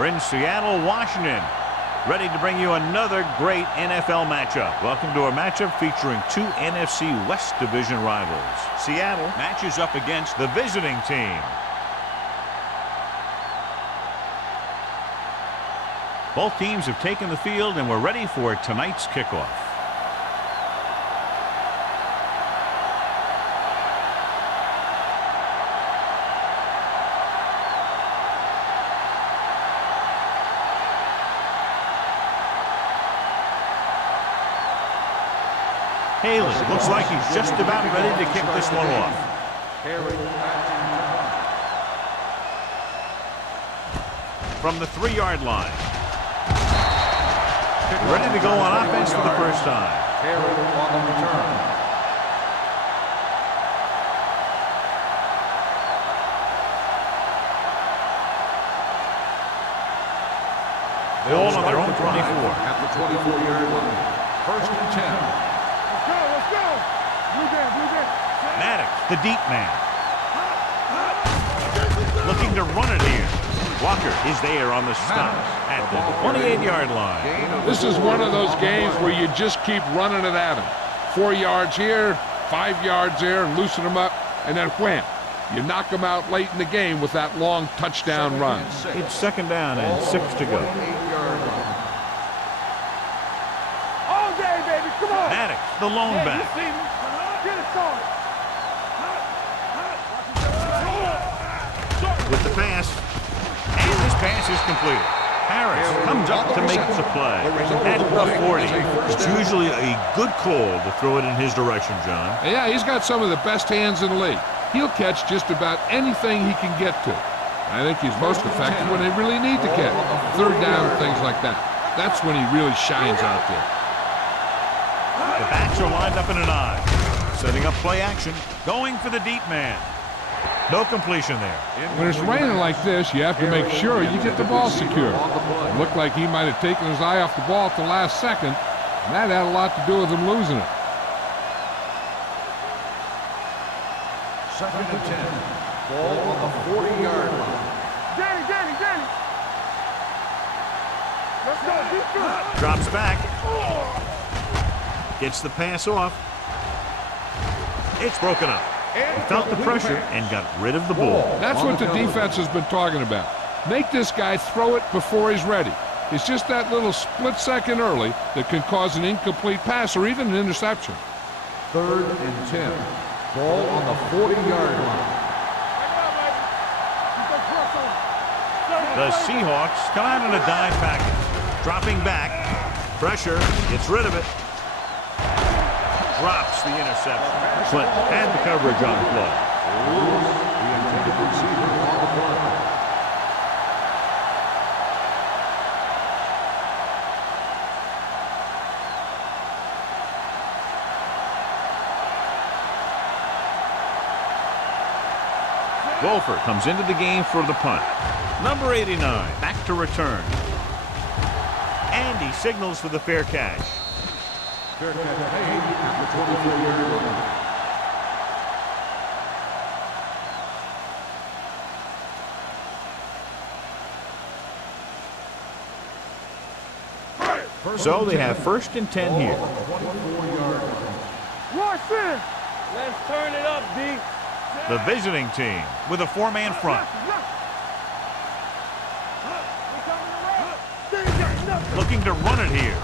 We're in Seattle, Washington, ready to bring you another great NFL matchup. Welcome to a matchup featuring two NFC West Division rivals. Seattle matches up against the visiting team. Both teams have taken the field and we're ready for tonight's kickoff. Haley looks like he's just about ready to kick this one off. From the 3-yard line. Ready to go on offense for the first time. On the return. Ball on their own 24. At the 24-yard line. First and 10. Let's go. Blue game. Maddox, the deep man. Looking to run it here. Walker is there on the stop at the 28-yard line. This is one of those games where you just keep running it at him. 4 yards here, 5 yards there, and loosen them up, and then wham. You knock them out late in the game with that long touchdown run. It's second down and 6 to go. All day, baby. Come on. Maddox, the lone back. You see me. Get it started. With the pass. And this pass is completed. Harris comes up to make the play at the 40. It's usually a good call to throw it in his direction, John. Yeah, he's got some of the best hands in the league. He'll catch just about anything he can get to. I think he's most effective when they really need to catch. Third down, things like that. That's when he really shines out there. The backs are lined up in an I. Setting up play action. Going for the deep man. No completion there. When it's raining like this, you have to make sure you get the ball secure. It looked like he might have taken his eye off the ball at the last second, and that had a lot to do with him losing it. Second and 10. Ball on the 40-yard line. Danny. Let's go. Deep good. Drops back. Gets the pass off. It's broken up. He felt the pressure and got rid of the ball. That's what the defense has been talking about. Make this guy throw it before he's ready. It's just that little split second early that can cause an incomplete pass or even an interception. Third and 10. Ball on the 40-yard line. The Seahawks come out in a dime package. Dropping back. Pressure. Gets rid of it. Drops the interception. Clint had the coverage on the play. The intended receiver on the play. Wolford comes into the game for the punt. Number 89 back to return. And he signals for the fair catch. Fair catch made at the 24-yard line. So they have first and 10 here. Watch in. Let's turn it up, D. The visiting team with a 4-man front. Looking to run it here.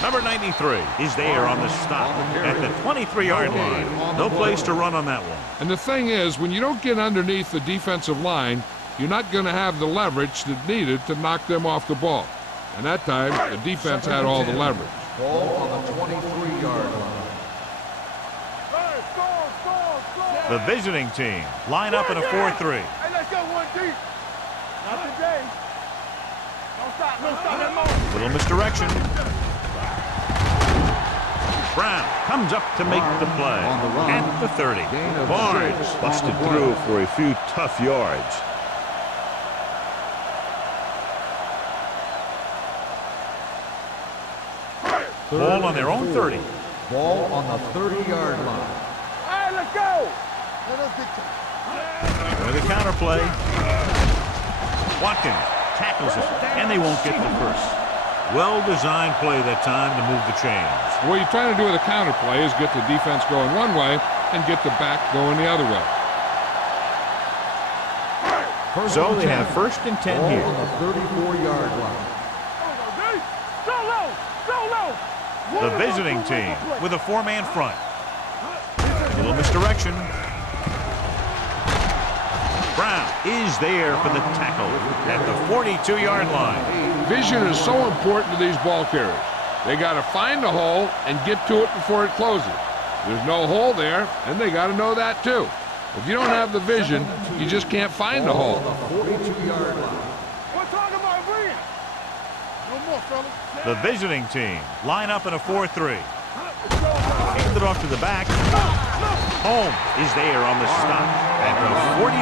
Number 93 is there on the stop at the 23-yard line. No place to run on that one. And the thing is, when you don't get underneath the defensive line, you're not going to have the leverage that's needed to knock them off the ball. And that time, the defense had all the leverage. Ball on the 23-yard line. The visiting team line up in a 4-3. Hey, let's go 1-3. Not today. Don't stop that moment. Little misdirection. Brown comes up to make the play at the 30. Barnes busted through for a few tough yards. Ball on their own 30. Ball on the 30-yard line. All right, let's go. With a counter play. Watkins tackles it, and they won't get the first. Well-designed play that time to move the chains. What you're trying to do with a counter play is get the defense going one way and get the back going the other way. So they have 1st and 10 here. On the 34-yard line. The visiting team with a 4-man front. A little misdirection. Brown is there for the tackle at the 42-yard line. Vision is so important to these ball carriers. They got to find the hole and get to it before it closes. There's no hole there, and they got to know that too. If you don't have the vision, you just can't find the hole. The visiting team line up in a 4-3. Hand it off to the back. Holmes is there on the stop at the 48.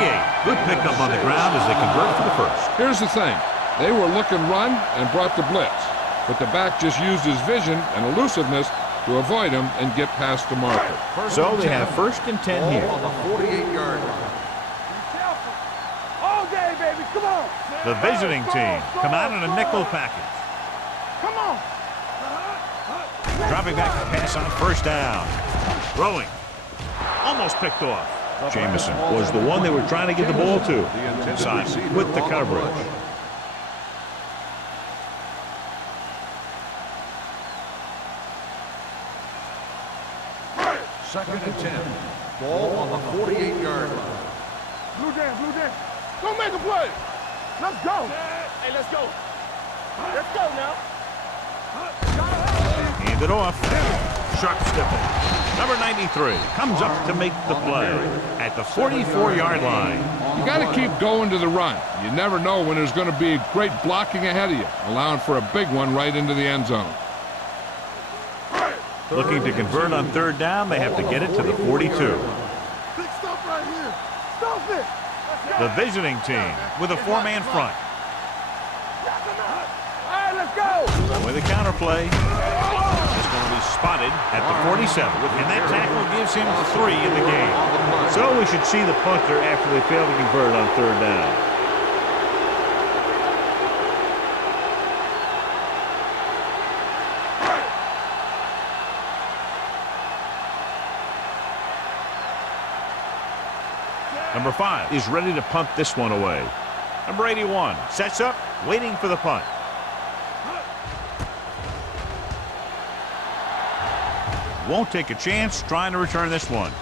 Good pickup on the ground as they convert for the first. Here's the thing. They were looking run and brought the blitz, but the back just used his vision and elusiveness to avoid him and get past the marker. So they have 1st and 10 here. On the 48-yard line. All day, baby, come on. The visiting team come out in a nickel package. Come on. Dropping back to pass on 1st down. Throwing. Almost picked off. Jamison was the one they were trying to get the ball to. Inside with the coverage. Second and 10. Ball on the 48-yard line. Blue Jam. Don't make a play. Let's go. Hey, let's go. Let's go now. Hand it off. Sharp stiffle. Number 93 comes up to make the play at the 44-yard line. You got to keep going to the run. You never know when there's going to be great blocking ahead of you, allowing for a big one right into the end zone. Looking to convert on 3rd down, they have to get it to the 42. Big stuff right here. Stop it. The visiting team with a 4-man front. All right, let's go. With a counter play. It's going to be spotted at the 47. And that tackle gives him 3 in the game. So we should see the punter after they fail to convert on 3rd down. Number 5 is ready to punt this one away. Number 81 sets up, waiting for the punt. Won't take a chance trying to return this one.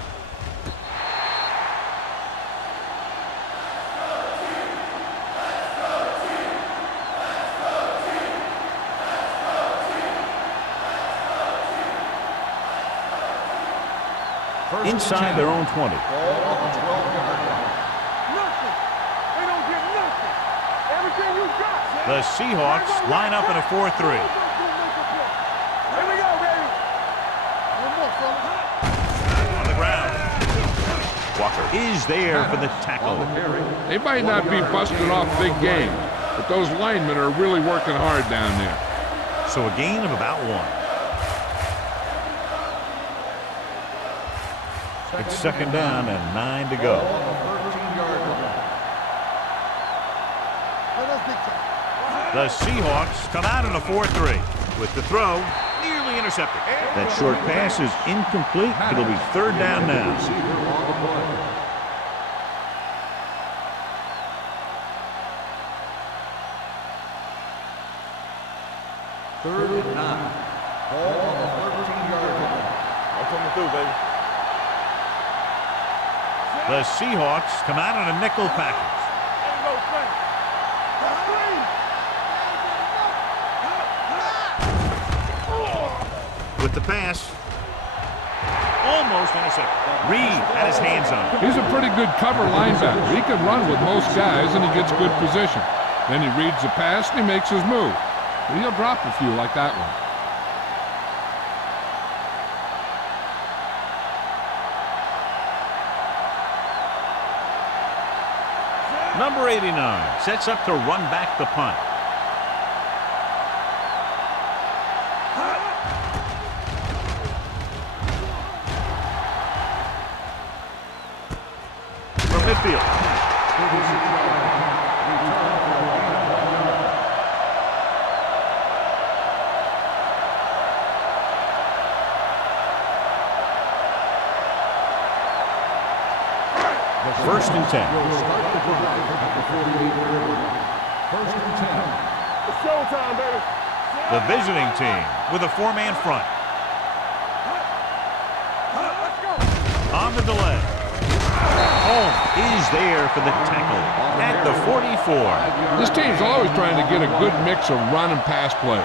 Inside their own 20. The Seahawks line up in a 4-3. Here we go, baby. On the ground. Walker is there for the tackle. They might not be busting off big games, but those linemen are really working hard down there. So a gain of about 1. It's 2nd down and 9 to go. The Seahawks come out in a 4-3 with the throw nearly intercepted. That short pass is incomplete. It'll be 3rd down now. 3rd and 9. Ball on the 13-yard line. I'm coming through, baby. The Seahawks come out in a nickel package. With the pass, almost intercepted. Reed had his hands on it. He's a pretty good cover linebacker. He can run with most guys, and he gets good position. Then he reads the pass, and he makes his move. But he'll drop a few like that one. Number 89 sets up to run back the punt. From midfield. First and 10. Will start the drive at the 48-yard line. First and 10. It's showtime, baby. The visiting team with a four-man front. On the delay. Home is there for the tackle at the 44. This team's always trying to get a good mix of run and pass plays.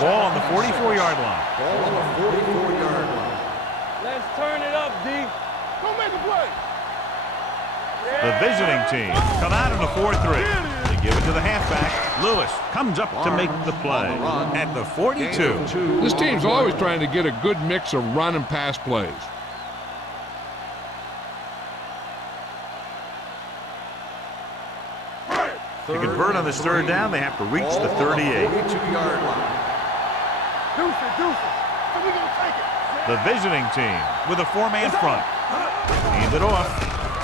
Ball on the 44-yard line. Ball on the 44-yard line. Let's turn it up, D. Go make a play. The visiting team come out in a 4-3. They give it to the halfback. Lewis comes up to make the play at the 42. This team's always trying to get a good mix of run and pass plays. To convert on this third down, they have to reach the 38. 42-yard line. Deuce it. And we gonna take it. The visiting team with a four-man front. Hand it off.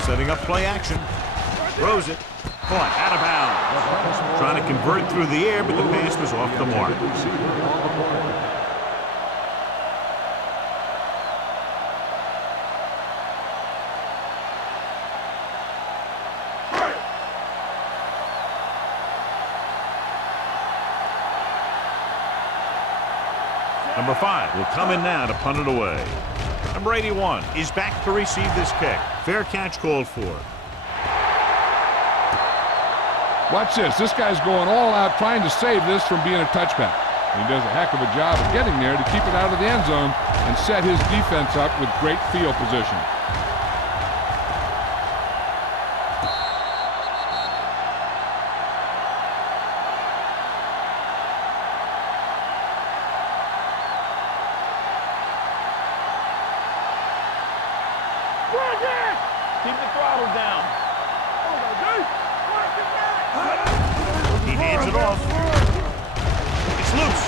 Setting up play action. Throws it. Caught out of bounds. Trying to convert it through the air, but the pass was off the mark. Number 5 will come in now to punt it away. Number 81 is back to receive this kick. Fair catch called for. Watch this. This guy's going all out trying to save this from being a touchback. He does a heck of a job of getting there to keep it out of the end zone and set his defense up with great field position. Keep the throttle down. He hands it off. It's loose.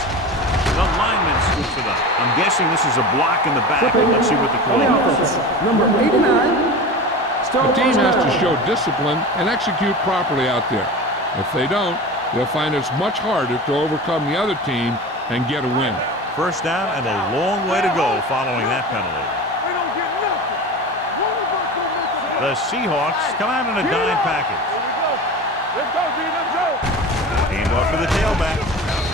The lineman scoops it up. I'm guessing this is a block in the back. Let's see what the call is. Number 89. The team has to show discipline and execute properly out there. If they don't, they'll find it's much harder to overcome the other team and get a win. First down and a long way to go following that penalty. The Seahawks come out in a dime package. Let's go, D. Let's go. Hand off to the tailback.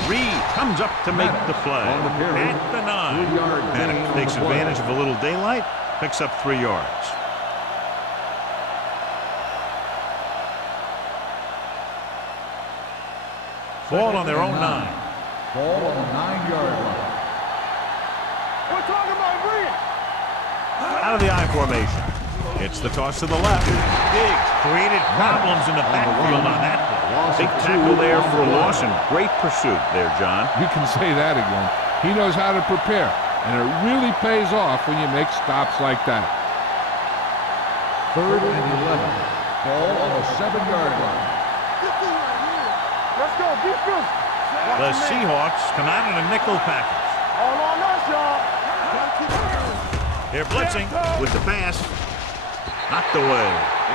Reed comes up to make the play at the 9. 3-yard And gain it on takes the play. advantage of a little daylight. Picks up 3 yards. Ball on their own 9. Ball on the 9-yard line. We're talking about Reed. Out of the I formation. It's the toss to the left. Diggs created problems in the backfield on that play. Big tackle there for a loss and great pursuit there, John. You can say that again. He knows how to prepare, and it really pays off when you make stops like that. 3rd and 11. Ball on the 7-yard line. Let's go. Defense. The Seahawks come out in a nickel package. All on us, y'all. They're blitzing with the pass. Knocked away.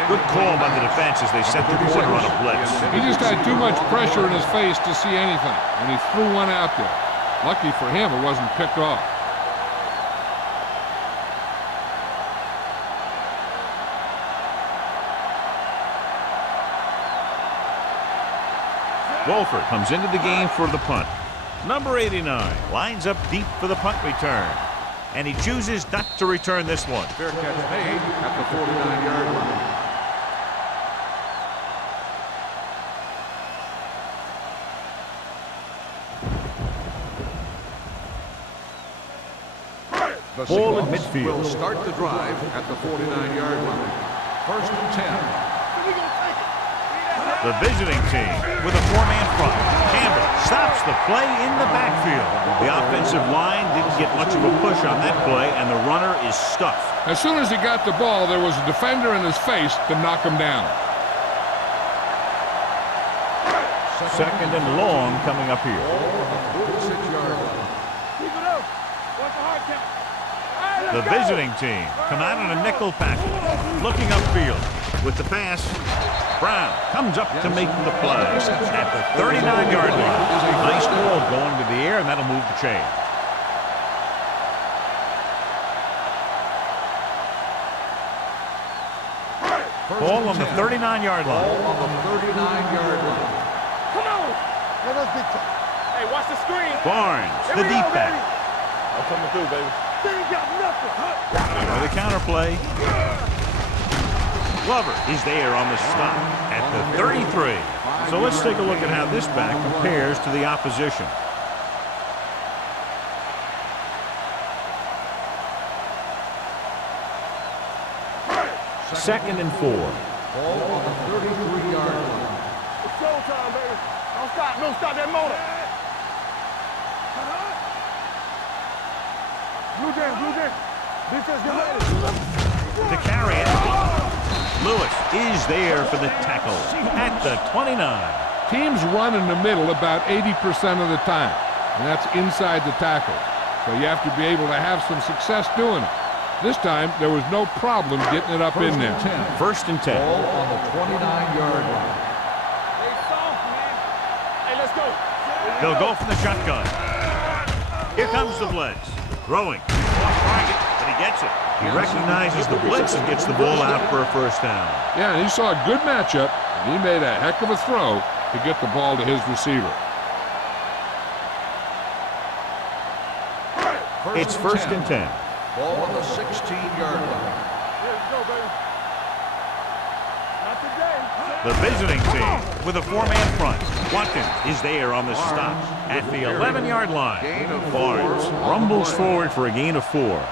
Good call by the defense as they sent the corner on a blitz. He just had too much pressure in his face to see anything, and he threw one out there. Lucky for him, it wasn't picked off. Wolford comes into the game for the punt. Number 89 lines up deep for the punt return. And he chooses not to return this one. Fair catch made at the 49-yard line. The Ball at Seahawks midfield. will start the drive at the 49-yard line. 1st and 10. The visiting team with a four-man front. Campbell stops the play in the backfield. The offensive line didn't get much of a push on that play, and the runner is stuffed. As soon as he got the ball, there was a defender in his face to knock him down. Second and long coming up here. 46-yard line. Keep it up. Watch the hard count. The visiting team come out in a nickel package. Looking upfield with the pass. Brown comes up to make the play at the 39-yard line. Nice ball going to the air, and that'll move the chain. Ball on the 39-yard line. Ball on the 39-yard line. Come on. Let us get Hey, watch the screen. Barnes, the deep back. I'm coming through, baby. They ain't got nothing. With a counter play. Glover is there on the stop at the 33. So let's take a look at how this back compares to the opposition. Second and 4. Ball on the 33-yard line. It's showtime, baby. Don't stop that motor. Blue Jam. Defense, get ready. To carry it. Lewis is there for the tackle at the 29. Teams run in the middle about 80% of the time, and that's inside the tackle. So you have to be able to have some success doing it. This time, there was no problem getting it up in there. First and 10. Ball on the 29-yard line. Hey, soft, man. Hey, let's go. They'll go for the shotgun. Here comes the blitz. Throwing. Off target, but he gets it. He recognizes the blitz and gets the ball out for a first down. Yeah, and he saw a good matchup, and he made a heck of a throw to get the ball to his receiver. It's first and 10. Ball on the 16-yard line. Let's go, baby. Not today. The visiting team with a 4-man front. Watkins is there on the stop at the 11-yard line. Barnes rumbles forward for a gain of 4.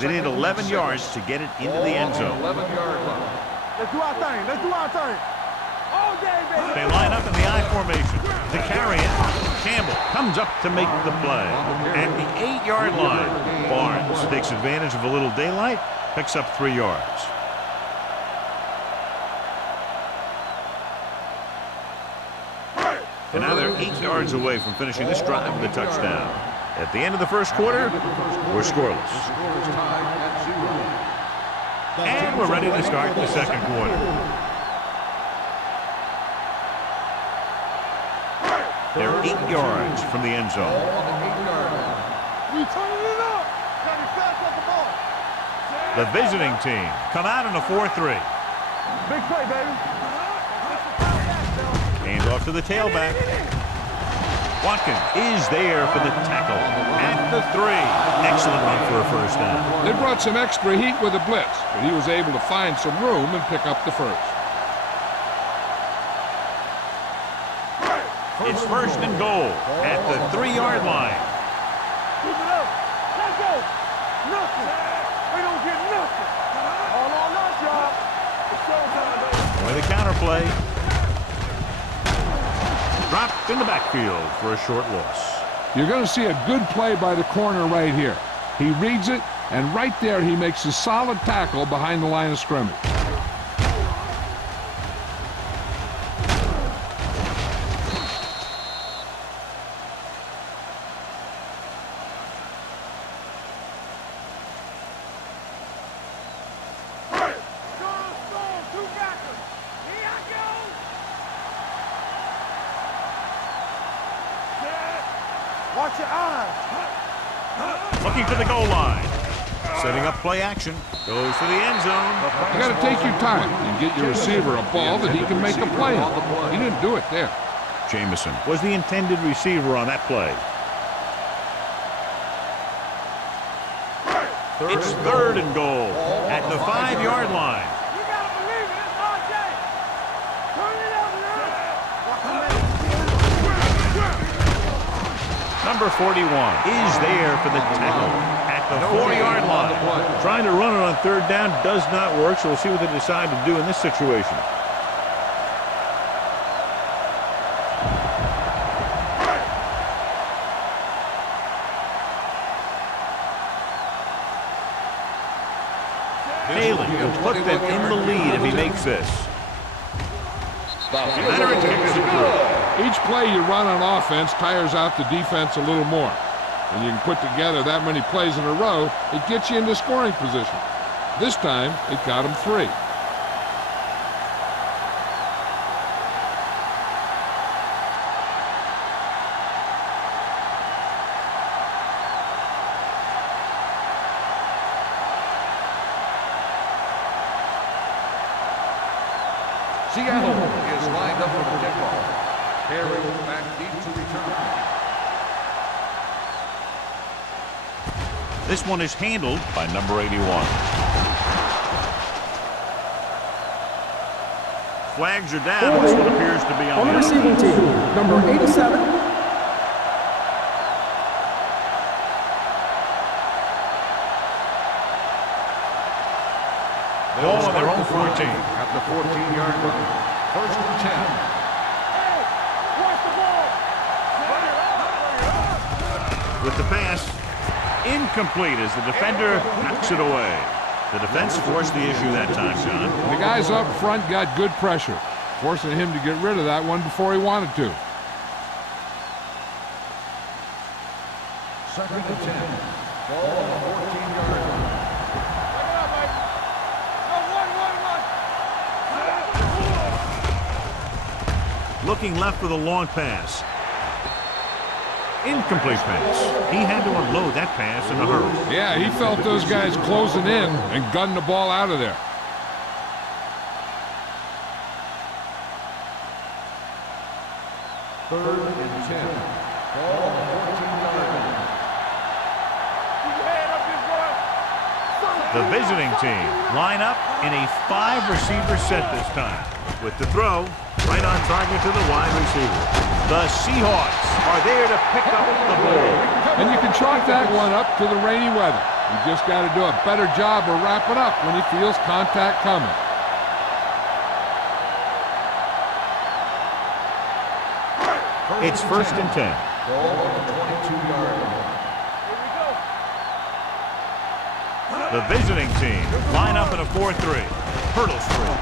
They need 11 yards to get it into the end zone. 11-yard line. Let's do our thing. All day, baby. They line up in the I formation. To carry it, Campbell comes up to make the play. At the 8-yard line, Barnes takes advantage of a little daylight, picks up 3 yards. And now they're 8 yards away from finishing this drive with a touchdown. At the end of the first quarter, we're scoreless. Score is tied at 0. And we're ready to start the second quarter. They're 8 yards from the end Ball zone. on the 8-yard line. We turning it up. Got to fast off the ball. The visiting team come out in a 4-3. Big play, baby. Hands off to the tailback. Watkins is there for the tackle at the 3. Excellent run for a first down. They brought some extra heat with the blitz, but he was able to find some room and pick up the first. It's first and goal at the 3-yard line. Keep it up. Let's go. Nothing. We don't get nothing. All on us, y'all. It's showtime, baby. With a counter play. Dropped in the backfield for a short loss. You're going to see a good play by the corner right here. He reads it, and right there he makes a solid tackle behind the line of scrimmage. Watch your eyes. Looking for the goal line. Setting up play action. Goes to the end zone. You got to take your time and get your receiver a ball that he can make a play on. He didn't do it there. Jamison was the intended receiver on that play. It's third and goal at the 5-yard line. You got to believe it. It's RJ. Turn it up, man. Number 41 is there for the tackle at the 4-yard line. Trying to run it on third down does not work, so we'll see what they decide to do in this situation. Haley will put them in the lead if he makes this. Leonard kicks it through. Each play you run on offense tires out the defense a little more. When you can put together that many plays in a row, it gets you into scoring position. This time, it got him 3. Seattle is lined up for the kickoff. Harry back deep to return. This one is handled by number 81. Flags are down. This one appears to be on the the receiving team, number 87. Ball on their own 14. At the 14-yard line. First and 10. Hey, watch the ball. With the pass, incomplete as the defender knocks it away. The defense forced the issue that time, John. The guys up front got good pressure, forcing him to get rid of that one before he wanted to. Second and 10. Ball on the 14-yard line. Looking left with a long pass. Incomplete pass. He had to unload that pass in a hurry. Yeah, he felt those guys closing in and gunned the ball out of there. Third and 10. Ball on the 14-yard line. The visiting team line up in a 5-receiver set this time. With the throw, right on target to the wide receiver. The Seahawks are there to pick up the ball. And you can chalk that one up to the rainy weather. You just got to do a better job of wrapping up when he feels contact coming. It's first and 10. Ball on the 22-yard line. The visiting team line up in a 4-3. Hurdles through.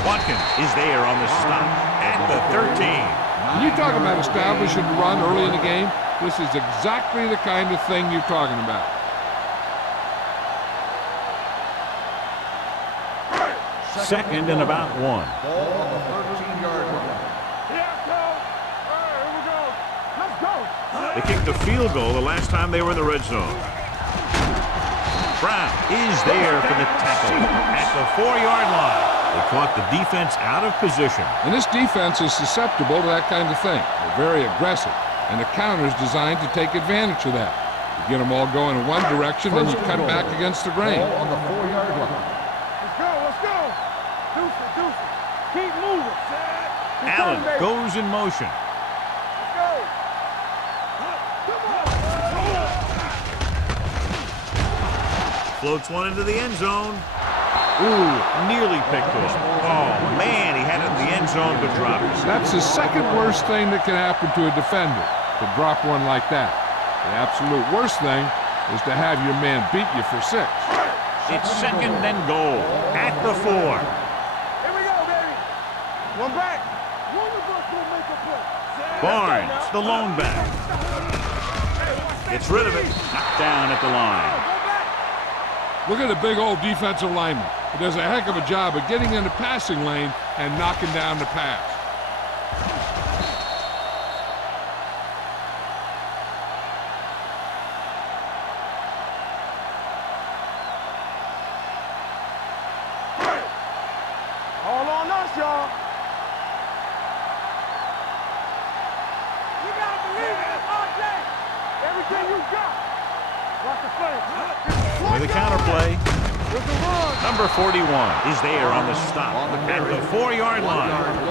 Watkins is there on the stop at the 13. When you talk about establishing a run early in the game, this is exactly the kind of thing you're talking about. Second and about 1. Ball on the 13-yard line. They kicked the field goal the last time they were in the red zone. Brown is there for the tackle at the 4-yard line. They caught the defense out of position. And this defense is susceptible to that kind of thing. They're very aggressive, and the counter is designed to take advantage of that. You get them all going in one direction, then you cut back against the grain. Ball on the 4-yard line. Let's go. Deuce it. Keep moving. Allen goes in motion. Let's go. Come on. Floats one into the end zone. Ooh, nearly picked off. Oh, man, he had it in the end zone but dropped it. That's the second worst thing that can happen to a defender, to drop one like that. The absolute worst thing is to have your man beat you for 6. It's second and goal at the 4. Here we go, baby. One back. One of us will make a play. Barnes, the lone back. Gets rid of it. Knocked down at the line. Look at the big old defensive lineman. He does a heck of a job of getting in the passing lane and knocking down the pass. All on us, y'all. You gotta believe it, RJ. Everything you got. Watch the play. With a counterplay. Number 41 is there on the stop at the 4-yard line.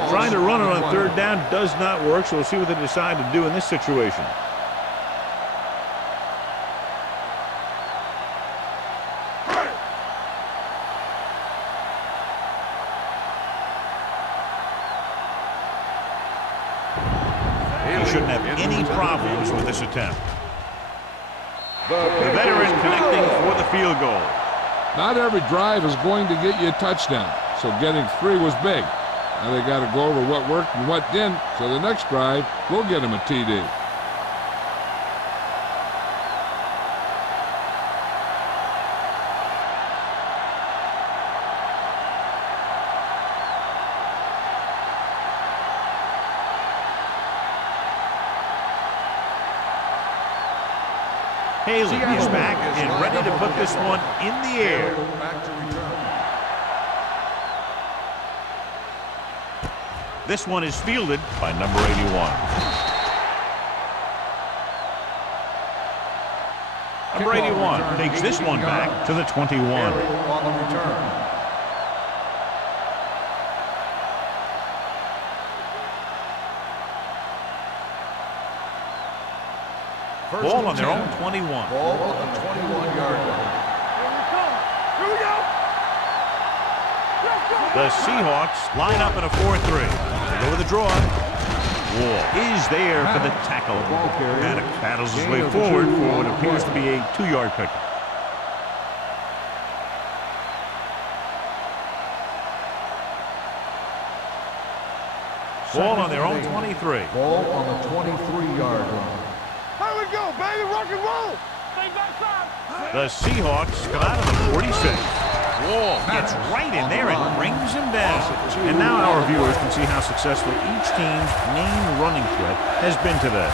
Trying to run it on third down does not work, so we'll see what they decide to do in this situation. He shouldn't have any problems with this attempt. The veteran connecting for the field goal. Not every drive is going to get you a touchdown, so getting 3 was big. Now they got to go over what worked and what didn't, so the next drive will get him a TD. Haley is back and ready to put this one in the air. Back to return. This one is fielded by number 81. Number 81 takes this one back to the 21. On the return. Ball on their own 21. Ball on the 21-yard line. Here we go. The Seahawks line up in a 4-3. They go with a draw. Wall is there for the tackle. Maddox paddles his way forward for what appears to be a 2-yard pickup. Ball on their own 23. Ball on the 23-yard line. Here we go, baby. Rock and roll. Stay backside. The Seahawks come out of the 46. Wall gets right in there and brings him down. And now our viewers can see how successful each team's main running threat has been today.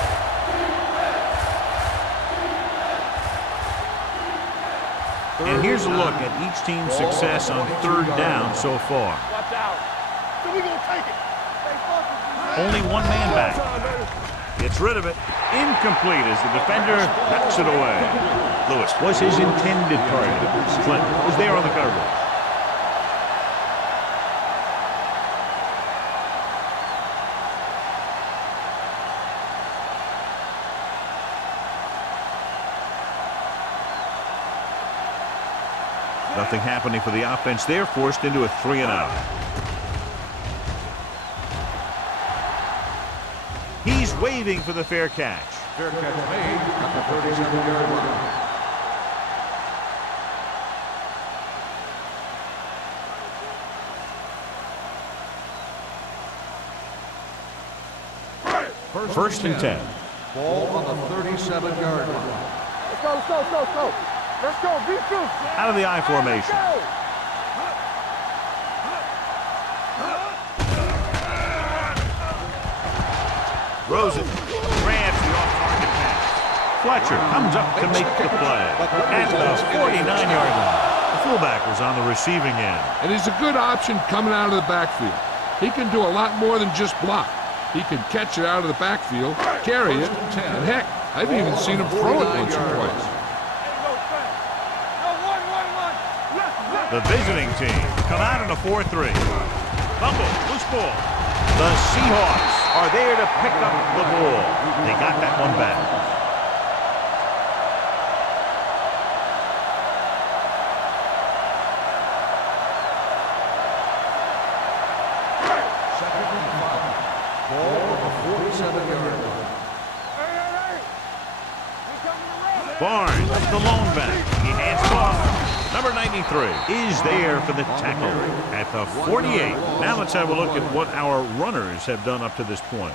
And here's a look at each team's success on 3rd down so far. Watch out. So we gonna take it. Stay focused. Only one man back. Gets rid of it. Incomplete as the defender knocks it away. Lewis was his intended target. Flint was there on the coverage. Nothing happening for the offense there, forced into a 3-and-out. He's waving for the fair catch. Fair catch made at the 37-yard line. First and 10. Ball on the 37-yard line. Let's go, let's go, let's go, let's go. Let's go, be true. Out of the I formation. Rosen grabs the off-target pass. Fletcher comes up to make the play at the 49-yard line. The fullback was on the receiving end. And he's a good option coming out of the backfield. He can do a lot more than just block. He can catch it out of the backfield, carry it, and heck, I've even seen him throw it once or twice. The visiting team come out in a 4-3. Fumble, loose ball. The Seahawks are there to pick up the ball. They got that one back. Barnes, the lone back. He hands it off. Number 93 is there for the tackle at the 48. Now let's have a look at what our runners have done up to this point.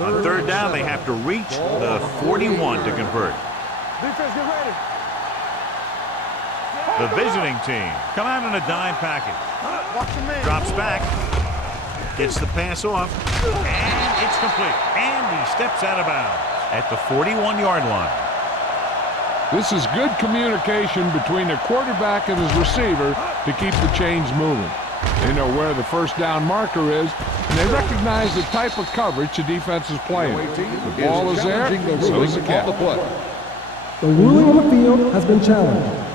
On 3rd down, they have to reach the 41 to convert. Defense, get ready. The visiting team come out in a dime package. Watch your man. Drops back. Gets the pass off, and it's complete. And he steps out of bounds at the 41-yard line. This is good communication between the quarterback and his receiver to keep the chains moving. They know where the first down marker is, and they recognize the type of coverage the defense is playing. The ball is there, so is the catch. The ruling on the field has been challenged.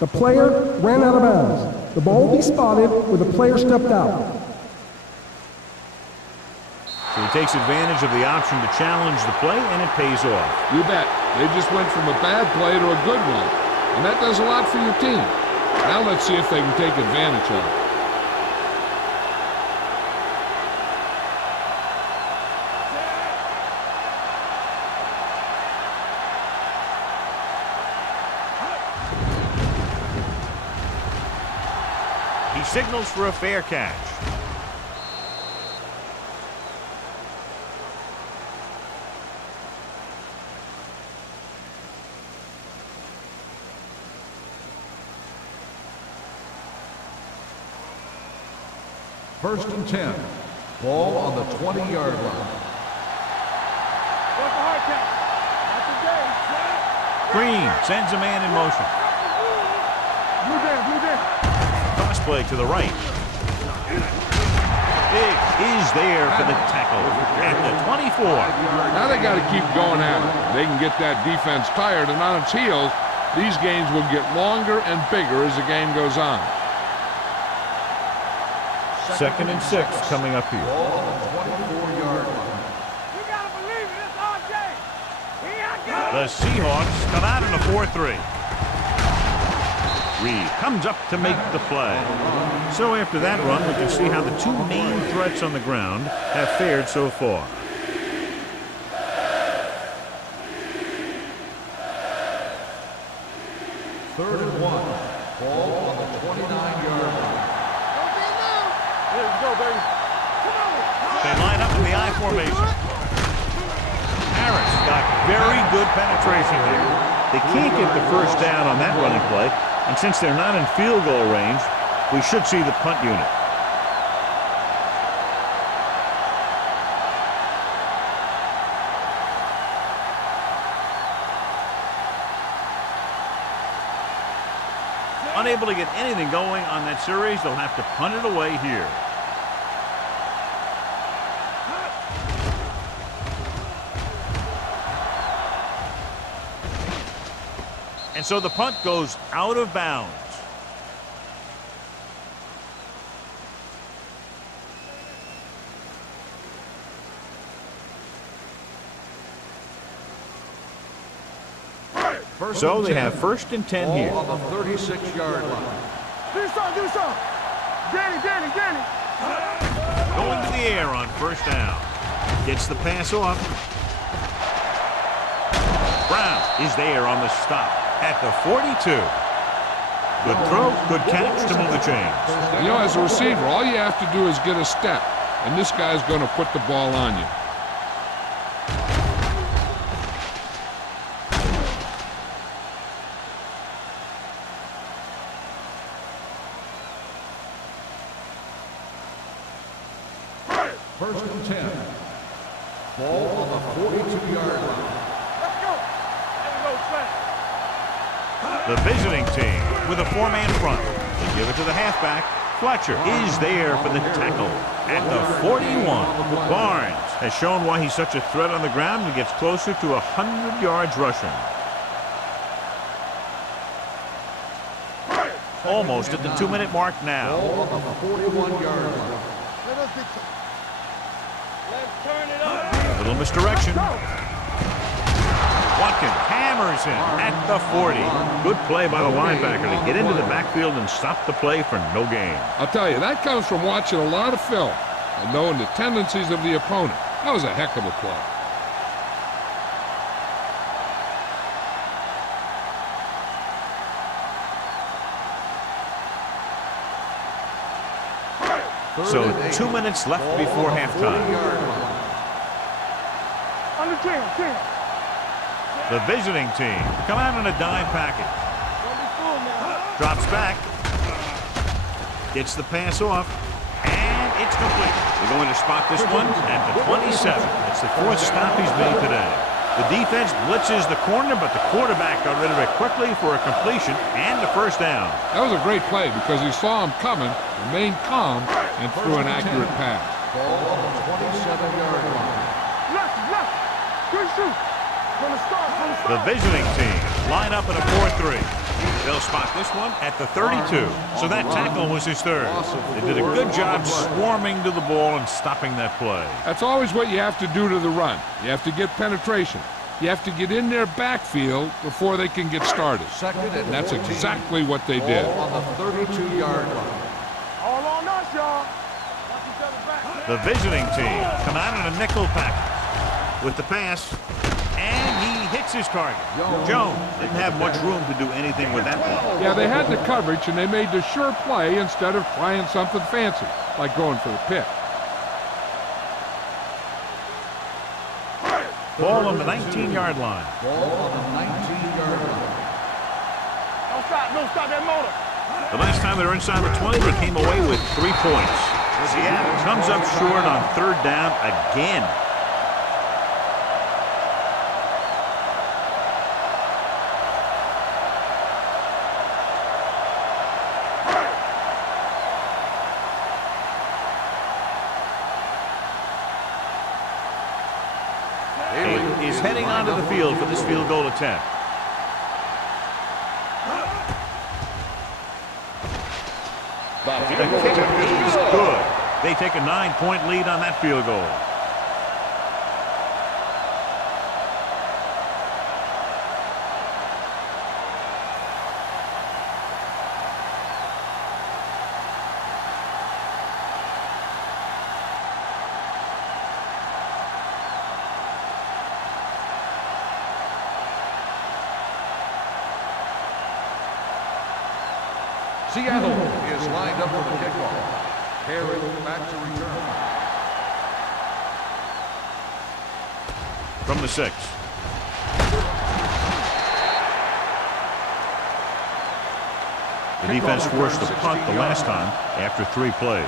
The player ran out of bounds. The ball will be spotted where the player stepped out. So he takes advantage of the option to challenge the play, and it pays off. You bet. They just went from a bad play to a good one. And that does a lot for your team. Now let's see if they can take advantage of it. Signals for a fair catch. First and 10. Ball on the 20-yard line. What's the hard count? Not today. Green sends a man in motion. Blue down, blue down. Cross play to the right. Big is there for the tackle at the 24. Now they got to keep going at it. They can get that defense tired and on its heels. These games will get longer and bigger as the game goes on. Second and 6 coming up here. Ball on the 24-yard line. You gotta believe it, it's RJ. Here I go. The Seahawks come out in a 4-3. Reed comes up to make the play. So after that run, we can see how the two main threats on the ground have fared so far. Third and 1. Ball on the 29-yard line. Let's go, baby. Come on. They line up in the I formation. Harris got very good penetration here. They can't get the first down on that running play, and since they're not in field goal range, we should see the punt unit. Unable to get anything going on that series, they'll have to punt it away here. And so the punt goes out of bounds. So they have first and 10 here. Ball on the 36-yard line. Do something. Danny. Going to the air on first down. Gets the pass off. Brown is there on the stop at the 42. Good throw, good catch to move the chains. You know, as a receiver, all you have to do is get a step, and this guy's going to put the ball on you. First and 10. Ball on the 42-yard line. Let's go. There we go, Trent. The visiting team with a four-man front. They give it to the halfback. Fletcher is there for the tackle at the 41. Barnes has shown why he's such a threat on the ground and gets closer to 100 yards rushing. Almost at the 2-minute mark now. Ball on the 41-yard line. Let's turn it up. Little misdirection. Watkins hammers him at the 40. Good play by the linebacker to get into the backfield and stop the play for no gain. I'll tell you, that comes from watching a lot of film and knowing the tendencies of the opponent. That was a heck of a play. So 2 minutes left before halftime. Under 10. The visiting team come out in a dime package. Don't be fooled now. Drops back. Gets the pass off. And it's complete. They're going to spot this one at the 27. It's the fourth stop he's made today. The defense blitzes the corner, but the quarterback got rid of it quickly for a completion and a first down. That was a great play because he saw him coming, remained calm, and threw an accurate pass. Ball on the 27-yard line. Left. Good shoot. From the start. The visiting team line up in a 4-3. They'll spot this one at the 32. So that tackle was his third. They did a good job swarming to the ball and stopping that play. That's always what you have to do to the run. You have to get penetration. You have to get in their backfield before they can get started. Second and That's 14. exactly what they did. Ball on the 32-yard line. All on us, y'all. Watch each other back. The visiting team come out in a nickel package with the pass. And he hits his target. Jones didn't have much room to do anything with that ball. Yeah, they had the coverage, and they made the sure play instead of trying something fancy, like going for the pick. Ball on the 19-yard line. Ball on the 19-yard line. Don't stop that motor. The last time they were inside the 20, they came away with 3 points. Seattle comes up short on third down again. Haley is heading onto the field for this field goal attempt. The kick is good. They take a 9-point lead on that field goal. Seattle is lined up for the kickoff. Harry back to return. From the 6. The defense forced the punt the last time after 3 plays.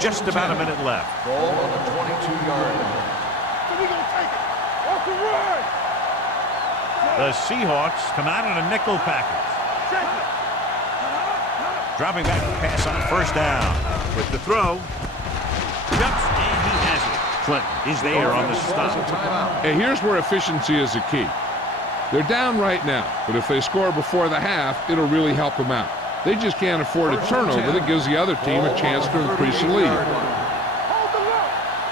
Just about a minute left. Ball on the 22-yard line. So we gonna take it. Off the run. The Seahawks come out in a nickel package. Dropping back to pass on first down. With the throw. Jumps and he has it. Clinton is there on the stop. Hey, here's where efficiency is a key. They're down right now, but if they score before the half, it'll really help them out. They just can't afford a turnover that gives the other team a chance to increase the lead. Hold the look.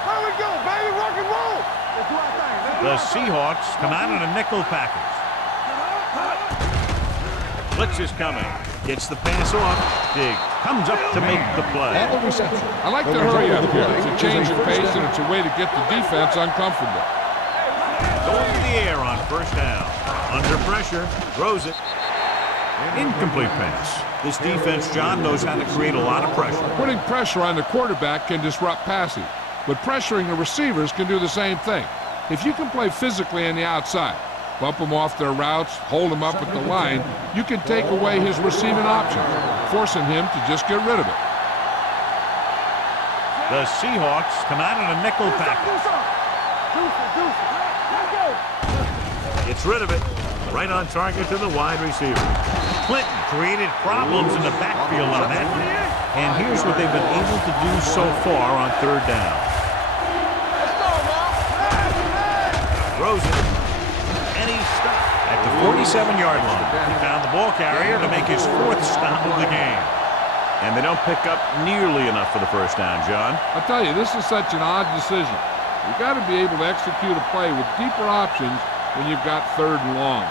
How we go, baby? Rock and roll. Let's do our thing. The Seahawks come out in a nickel package. Blitz is coming. Gets the pass off. Dig comes up to make the play. I like the hurry up here. It's a change of pace, and it's a way to get the defense uncomfortable. Going to the air on first down. Under pressure. Throws it. Incomplete pass. This defense, John, knows how to create a lot of pressure. Putting pressure on the quarterback can disrupt passing, but pressuring the receivers can do the same thing. If you can play physically on the outside, bump them off their routes, hold them up at the line, you can take away his receiving options, forcing him to just get rid of it. The Seahawks come out in a nickel package. Gets rid of it. Right on target to the wide receiver. Clinton created problems in the backfield on that. And here's what they've been able to do so far on third down. Throws it. And he's stopped at the 47-yard line. He found the ball carrier to make his 4th stop of the game. And they don't pick up nearly enough for the first down, John. I'll tell you, this is such an odd decision. You've got to be able to execute a play with deeper options when you've got 3rd and long.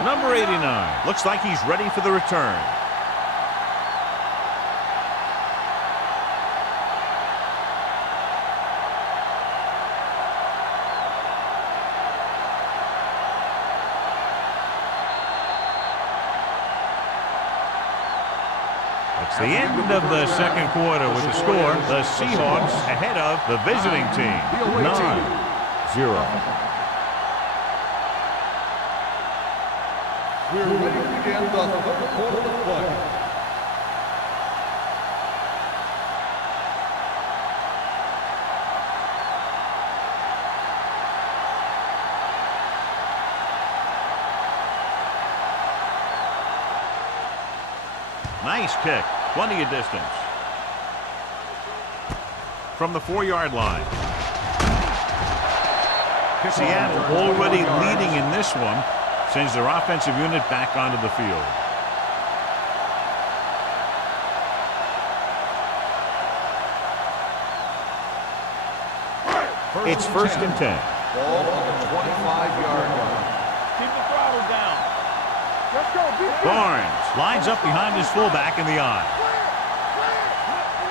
Number 89. Looks like he's ready for the return. It's the end of the second quarter with the score. The Seahawks ahead of the visiting team. 9-0. We're ready to begin the 3rd quarter of play. Nice kick. Plenty of distance. From the 4-yard line. Seattle already leading in this one. Sends their offensive unit back onto the field. It's 1st and 10. Ball on the 25-yard line. Keep the throttle down. Let's go. Barnes lines up behind his fullback in the eye.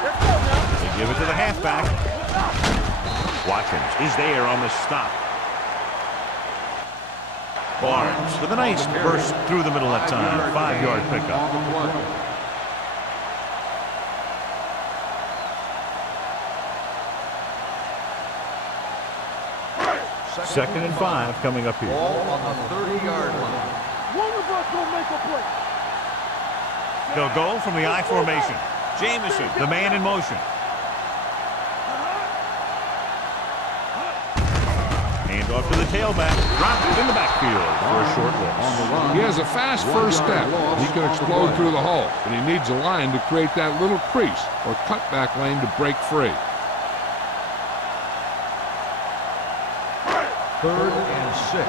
Let's go now. They give it to the halfback. Watkins is there on the stop. Barnes with a nice burst through the middle that time. 5-yard pickup. 2nd and 5 coming up here. Ball on the 30-yard line. One of us gonna make a play. They'll go from the I formation. Jamison, the man in motion. Hand off to the tailback. Dropped in the backfield for a short loss. He has a fast first step. He can explode through the hole, but he needs a line to create that little crease or cutback lane to break free. 3rd and 6.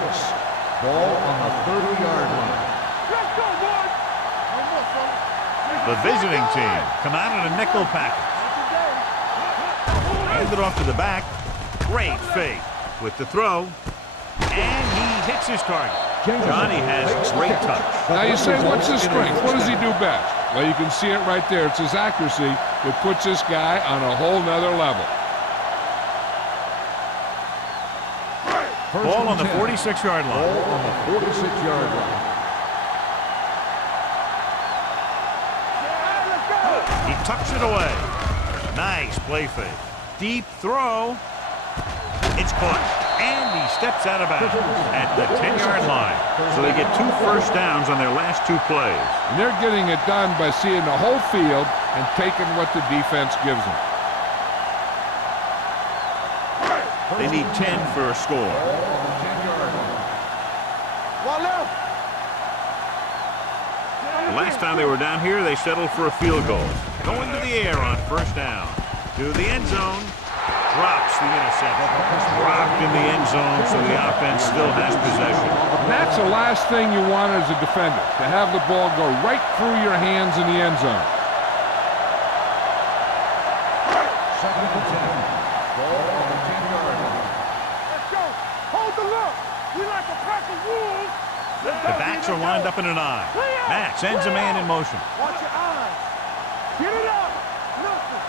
Ball on the 30-yard line. Let's go, boys. No more, fellas. The visiting team come out in a nickel package. Hand it off to the back. Great fake with the throw. And he hits his target. Johnny has great touch. Now you say, what's his strength? What does he do best? Well, you can see it right there. It's his accuracy that puts this guy on a whole nother level. Ball on the 46-yard line. Ball on the 46-yard line. He tucks it away. Nice play fake. Deep throw. It's caught. And he steps out of bounds at the 10-yard line. So they get 2 first downs on their last 2 plays. And they're getting it done by seeing the whole field and taking what the defense gives them. They need 10 for a score. One left. The last time they were down here, they settled for a field goal. Going to the air on first down. To the end zone. Drops the interception. Dropped in the end zone, so the offense still has possession. That's the last thing you want as a defender, to have the ball go right through your hands in the end zone. 2nd and 10. Ball on the 10-yard line. Let's go. Hold the look. We like a pack of wolves. The backs are lined up in an I. Matt sends a man in motion. Watch your eyes. Get it up. Nothing.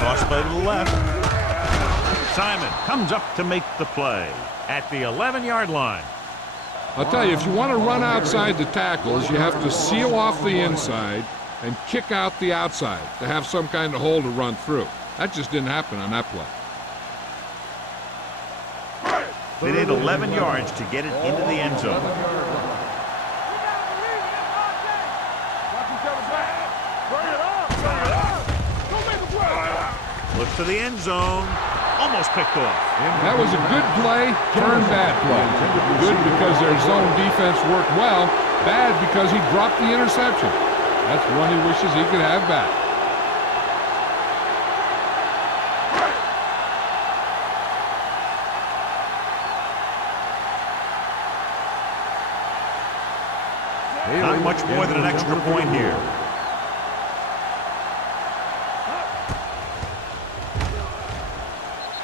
Toss play to the left. Simon comes up to make the play at the 11-yard line. I'll tell you, if you want to run outside the tackles, you have to seal off the inside and kick out the outside to have some kind of hole to run through. That just didn't happen on that play. They need 11 yards to get it into the end zone. Looks to the end zone. Almost picked off. That was a good play, turned bad play. Good because their zone defense worked well. Bad because he dropped the interception. That's one he wishes he could have back. Not much more than an extra point here.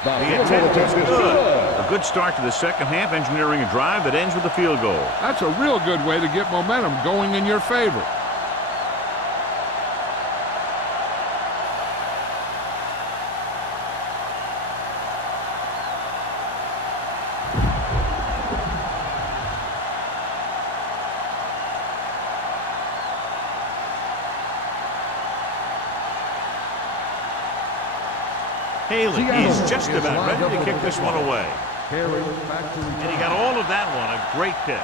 The attempt is good. A good start to the second half, engineering a drive that ends with a field goal. That's a real good way to get momentum going in your favor. Haley is just about ready to kick this one away. And he got all of that one, a great kick.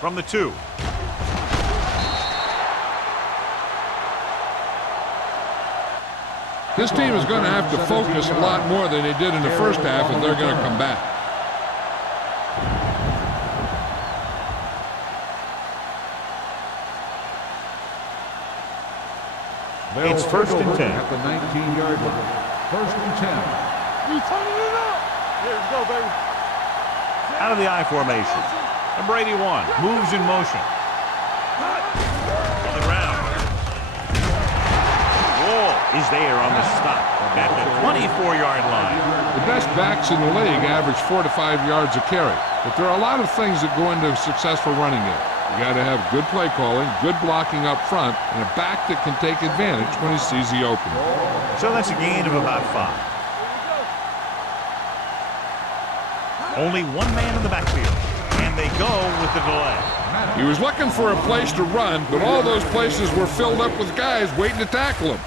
From the 2. This team is going to have to focus a lot more than they did in the first half, and they're going to come back. It's 1st and 10. At the 19-yard line. 1st and 10. We turning it up. Here we go, baby. Out of the I formation. Number 81 moves in motion. On the ground. Wall is there on the stop at the 24-yard line. The best backs in the league average 4 to 5 yards a carry, but there are a lot of things that go into a successful running game. You got to have good play calling, good blocking up front, and a back that can take advantage when he sees the opening. So that's a gain of about 5. Only one man in the backfield, and they go with the delay. He was looking for a place to run, but all those places were filled up with guys waiting to tackle him.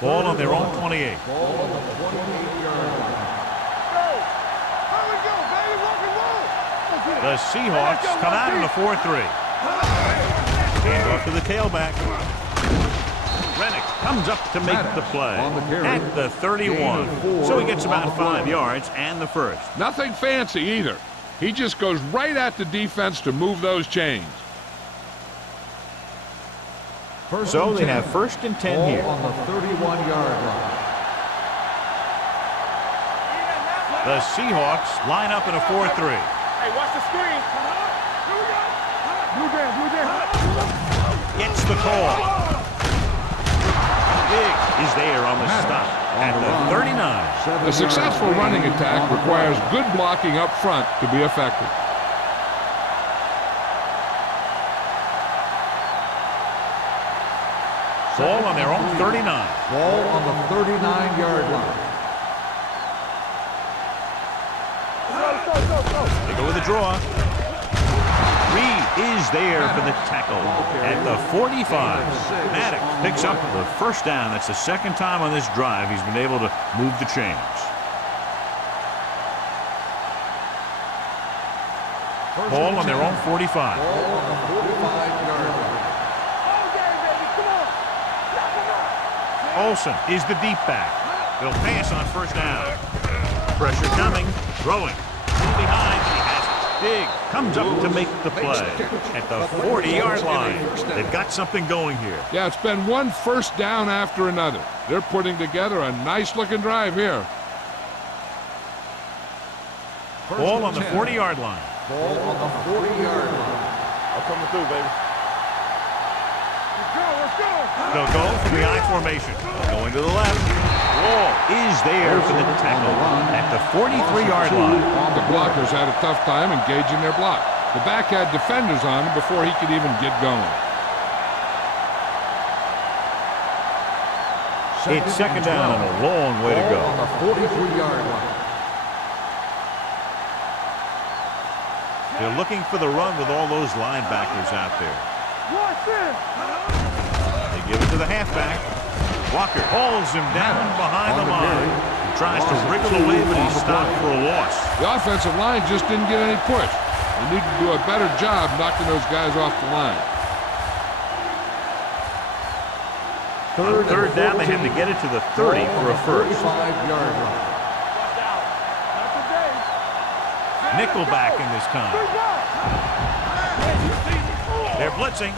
Ball on their own 28. Ball on the 28-yard line. The Seahawks come out in a 4-3. Hand off to the tailback. Rennick comes up to make the play at the 31. So he gets about 5 yards and the first. Nothing fancy either. He just goes right at the defense to move those chains. So they have 1st and 10 here. On the 31-yard line. The Seahawks line up in a 4-3. Hey, watch the screen. Blue down. Gets the call. Big is there on the stop at the 39. A successful running attack requires good blocking up front to be effective. Ball on their own 39. Ball on the 39-yard line. They go with a draw. Reed is there for the tackle at the 45. Maddox picks up the 1st down. That's the 2nd time on this drive he's been able to move the chains. Ball on their own 45. Ball on the 45-yard line. Olsen is the deep back. They'll pass on 1st down. Pressure coming. Throwing. Behind. He has it. Big comes up to make the play at the 40-yard line. They've got something going here. Yeah, it's been one 1st down after another. They're putting together a nice-looking drive here. Ball on the 40-yard line. Ball on the 40-yard line. I'm coming through, baby. Let's go. They'll go from the I formation. Going to the left. Wall is there for the tackle at the 43-yard line. The blockers had a tough time engaging their block. The back had defenders on him before he could even get going. It's 2nd down and a long way to go. On the 43-yard line. They're looking for the run with all those linebackers out there. Watch this. They give it to the halfback. Walker hauls him down behind the line. He tries to wriggle away, but he's stopped for a loss. The offensive line just didn't get any push. They need to do a better job knocking those guys off the line. On 3rd down, they have to get it to the 30 for a first. 35-yard line. Nickelback in this time. They're blitzing.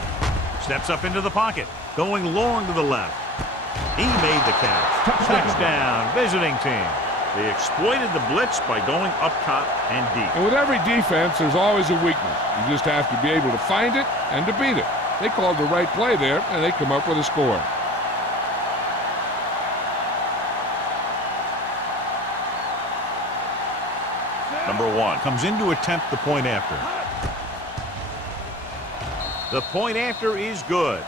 Steps up into the pocket. Going long to the left. He made the catch. Touchdown, visiting team. They exploited the blitz by going up top and deep. And with every defense, there's always a weakness. You just have to be able to find it and to beat it. They called the right play there, and they come up with a score. Number 1 comes in to attempt the point after. The point after is good.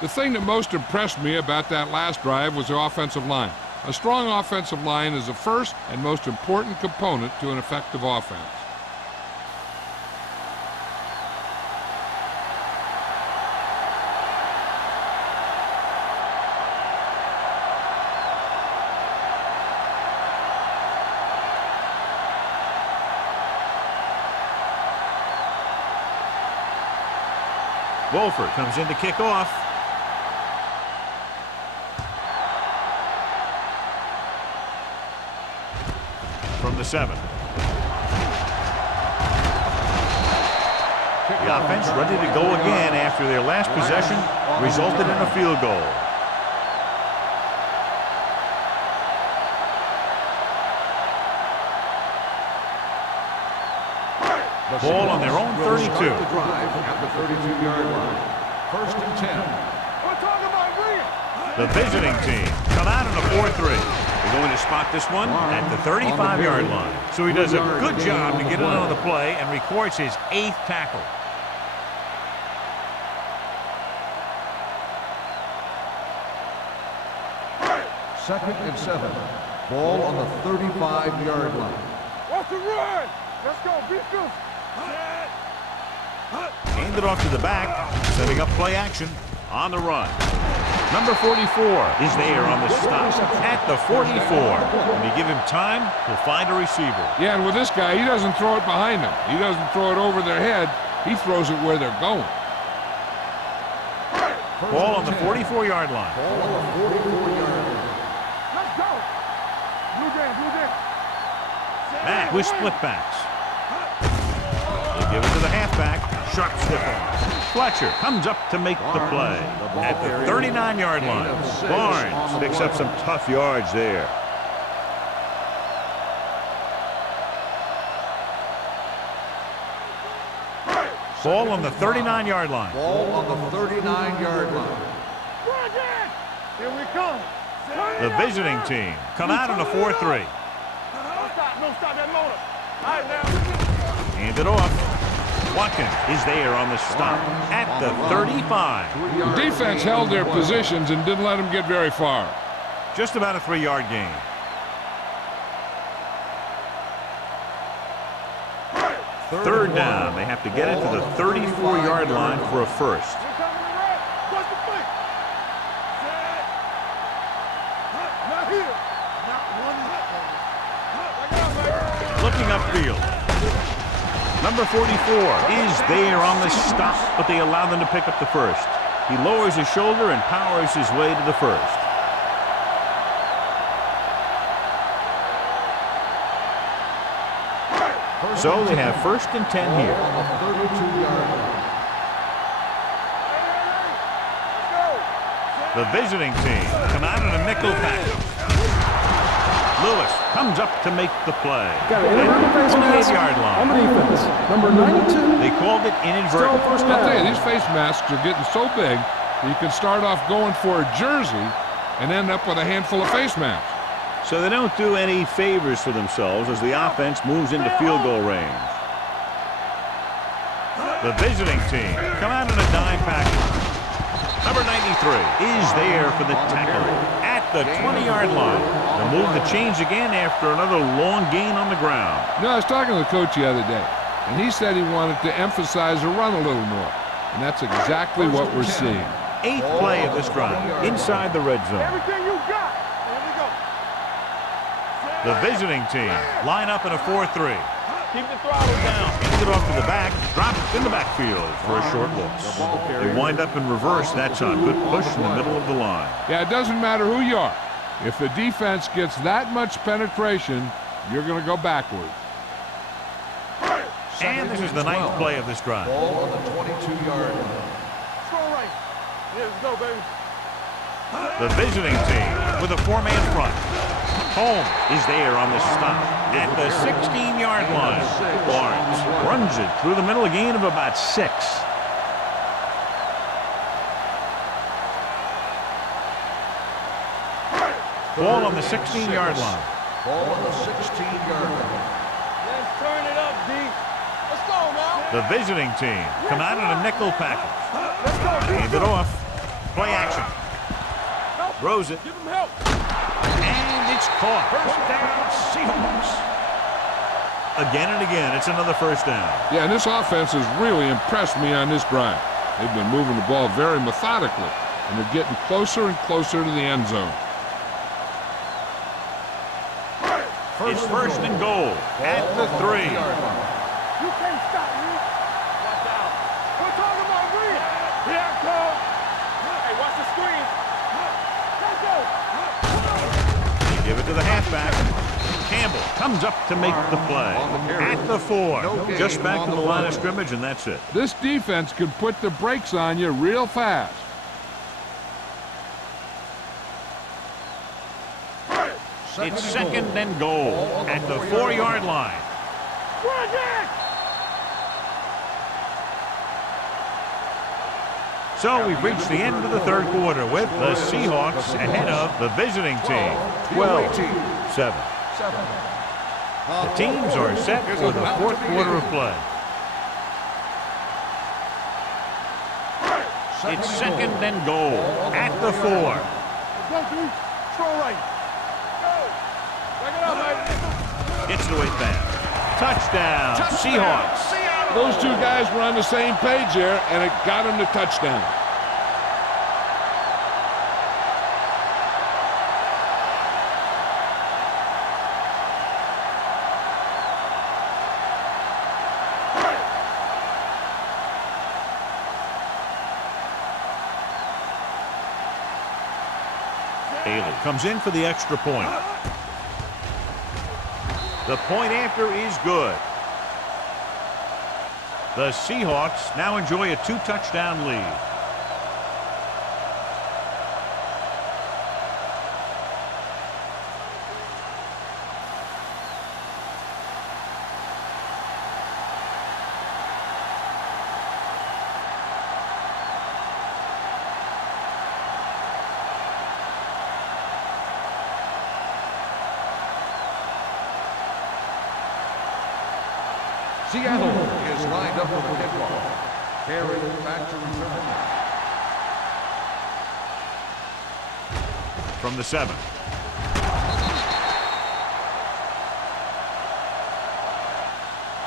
The thing that most impressed me about that last drive was the offensive line. A strong offensive line is the first and most important component to an effective offense. Wolford comes in to kick off. From the 7. The offense ready to go again after their last possession resulted in a field goal. Ball on their own 32. The drive at the 32-yard line. 1st and 10. We're talking about bringing. The visiting team come out in a 4-3. They're going to spot this one at the 35-yard line. So he does a good job to get it on the play and records his 8th tackle. Second and 7. Ball on the 35-yard line. Watch the run. Let's go. Beat this. Hand it off to the back, setting up play action on the run. Number 44 is there on the stop at the 44. When you give him time, he'll find a receiver. Yeah, and with this guy, he doesn't throw it behind them. He doesn't throw it over their head. He throws it where they're going. Ball on the 44-yard line. Ball on the 44-yard line. Let's go. Blue game, blue game. Matt with split backs. They give it to the halfback. Sharp slip on. Fletcher comes up to make the play at the 39-yard line. Barnes picks up some tough yards there. Ball on the 39-yard line. Ball on the 39-yard line. Here we come. The visiting team come out in a 4-3. No stop that motor. All right, now. Hand it off. Watkins is there on the stop at the 35. The defense held their positions and didn't let them get very far. Just about a 3-yard gain. Third down. They have to get it to the 34-yard line for a first. Looking upfield. Number 44 is there on the stop, but they allow them to pick up the first. He lowers his shoulder and powers his way to the first. So they have first and 10 here. On the 32-yard line. The visiting team come out in a nickel package. Lewis comes up to make the play. Got an inadvertent face mask 28-yard on the line. defense. Number 92. They called it Still inadvertent. first I'll tell you, down. these face masks are getting so big that you can start off going for a jersey and end up with a handful of face masks. So they don't do any favors for themselves as the offense moves into field goal range. The visiting team come out in a dime package. Number 93 is there for the tackle at the 20-yard line. The move to change again after another long gain on the ground. You know, I was talking to the coach the other day, and he said he wanted to emphasize the run a little more. And that's exactly what we're seeing. 8th play of this drive inside the red zone. Everything you got. Here we go. The visiting team line up in a 4-3. Keep the throttle down. Hands it off to the back, drops in the backfield for a short loss. They wind up in reverse that time. Good push in the middle of the line. Yeah, it doesn't matter who you are. If the defense gets that much penetration, you're going to go backward. And this is the 9th play of this drive. Ball on the 22-yard line. Strong right. Here we go, baby. The visiting team with a 4-man front. Holmes is there on the stop at the 16-yard line. Barnes runs it through the middle, a gain of about 6. Ball on the 16-yard line. Ball on the 16-yard line. Let's turn it up, D. Let's go now. The visiting team come out in a nickel package. Let's go, D. Hand it off. Play action. Throws it. Give him help. And it's caught. First down, Seahawks. Again and again, it's another first down. Yeah, and this offense has really impressed me on this drive. They've been moving the ball very methodically, and they're getting closer and closer to the end zone. It's first and goal at the 3. You can't stop me. Watch out. We're talking about Reed. Here I come. Hey, watch the screen. Let's go. They give it to the halfback. Campbell comes up to make the play at the 4. Just back to the line of scrimmage, and that's it. This defense can put the brakes on you real fast. It's second and goal at the 4-yard line. Run it. So we've reached the end of the third quarter with the Seahawks ahead of the visiting team, 12-7. The teams are set for the fourth quarter of play. It's second and goal at the 4. Go, D. Strong right. Go. Back it up, baby. It's the way back. Touchdown, Seahawks. Those two guys were on the same page here, and it got them the touchdown. Haley comes in for the extra point. The point after is good. The Seahawks now enjoy a 2-touchdown lead. Seattle is lined up for the kickoff. Carry back to return. From the 7.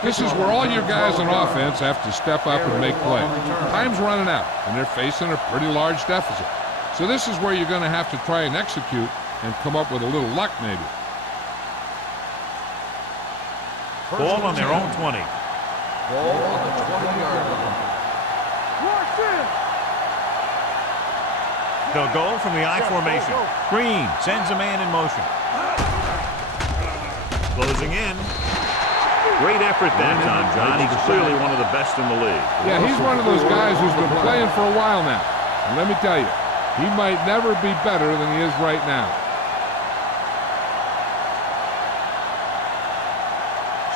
This is where all your guys on offense have to step up and make plays. Time's running out, and they're facing a pretty large deficit. So this is where you're going to have to try and execute and come up with a little luck, maybe. Ball on their own 20. Ball on the 20-yard line. Watch this. They'll go from the I formation. Green sends a man in motion. Closing in. Great effort that time, John. He's clearly one of the best in the league. Yeah, he's one of those guys who's been playing for a while now. And let me tell you, he might never be better than he is right now.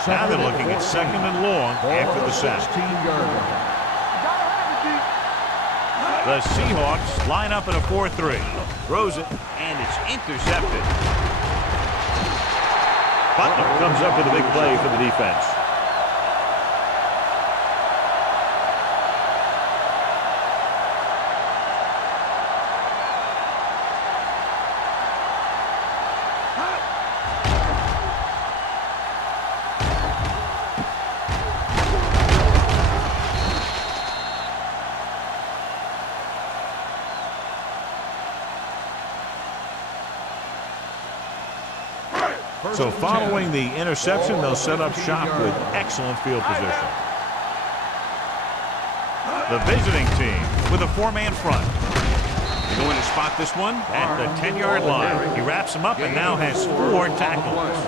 Now they're looking at 2nd and long after the sack. 16-yard line. The Seahawks line up in a 4-3. Throws it, and it's intercepted. Butler comes up with a big play for the defense. So following the interception, they'll set up shop with excellent field position. The visiting team with a 4-man front. They're going to spot this one at the 10-yard line. He wraps him up and now has 4 tackles.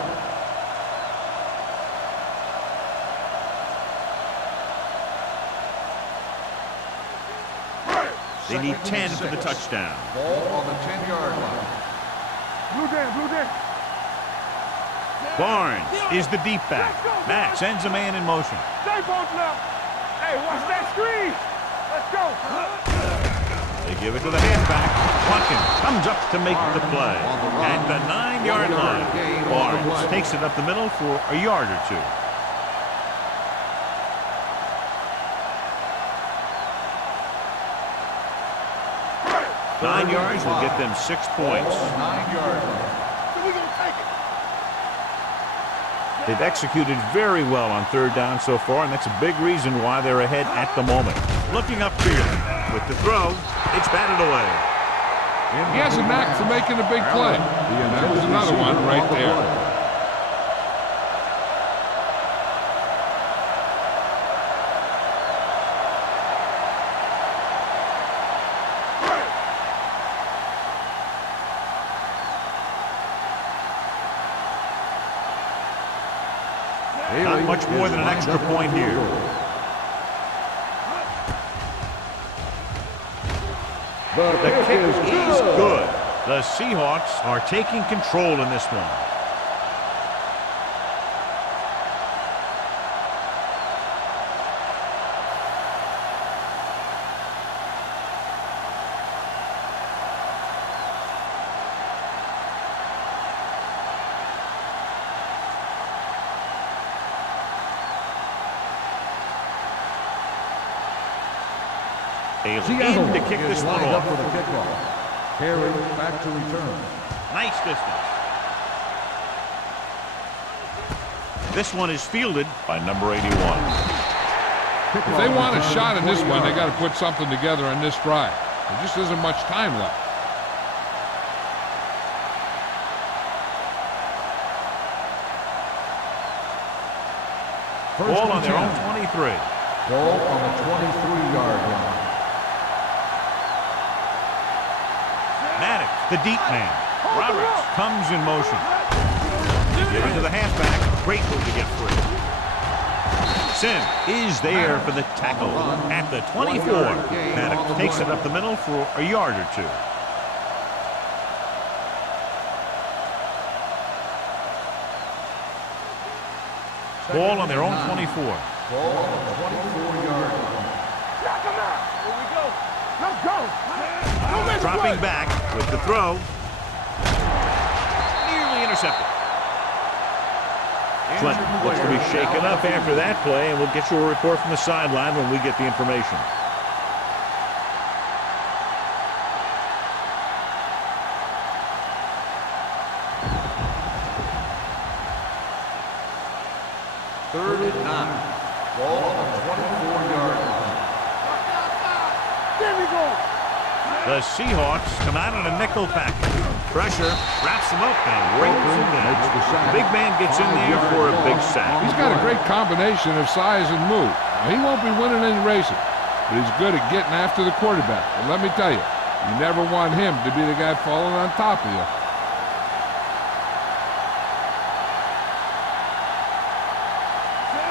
They need 10 for the touchdown. Ball on the 10-yard line. Blue down, blue down. Barnes is the deep back. Matt sends a man in motion. Stay both now. Hey, watch that screen. Let's go. They give it to the halfback. Watkins comes up to make the play. At the 9-yard line, Barnes takes it up the middle for a yard or 2. Nine yards will get them 6 points. 9-yard line. We're going to take it. They've executed very well on 3rd down so far, and that's a big reason why they're ahead at the moment. Looking upfield with the throw, it's batted away. He has a knack for making a big play. That was another one right there. Not much more than an extra point here. The kick is good. The Seahawks are taking control in this one. In to kick this one off. For the kickoff. Carry back to return. Nice distance. This one is fielded by number 81. If they want a shot in this one, they got to put something together on this drive. There just isn't much time left. Ball on their own 23. Ball on the 23-yard line. Maddox, the deep man. Roberts comes in motion. Give it to the halfback. Great move to get free. Sim is there for the tackle at the 24. Maddox takes it up the middle for a yard or two. Ball on their own 24. Ball on the 24-yard line. Knock him out. Here we go. Let's go. Dropping back with the throw. Nearly intercepted. Flint looks to be shaken up after that play, and we'll get you a report from the sideline when we get the information. Third and 9. Ball on the 24-yard line. There we go. The Seahawks come out in a nickel package. Pressure wraps him up and brings him down. The big man gets in there for a big sack. He's got a great combination of size and move. Now, he won't be winning any races, but he's good at getting after the quarterback. And let me tell you, you never want him to be the guy falling on top of you.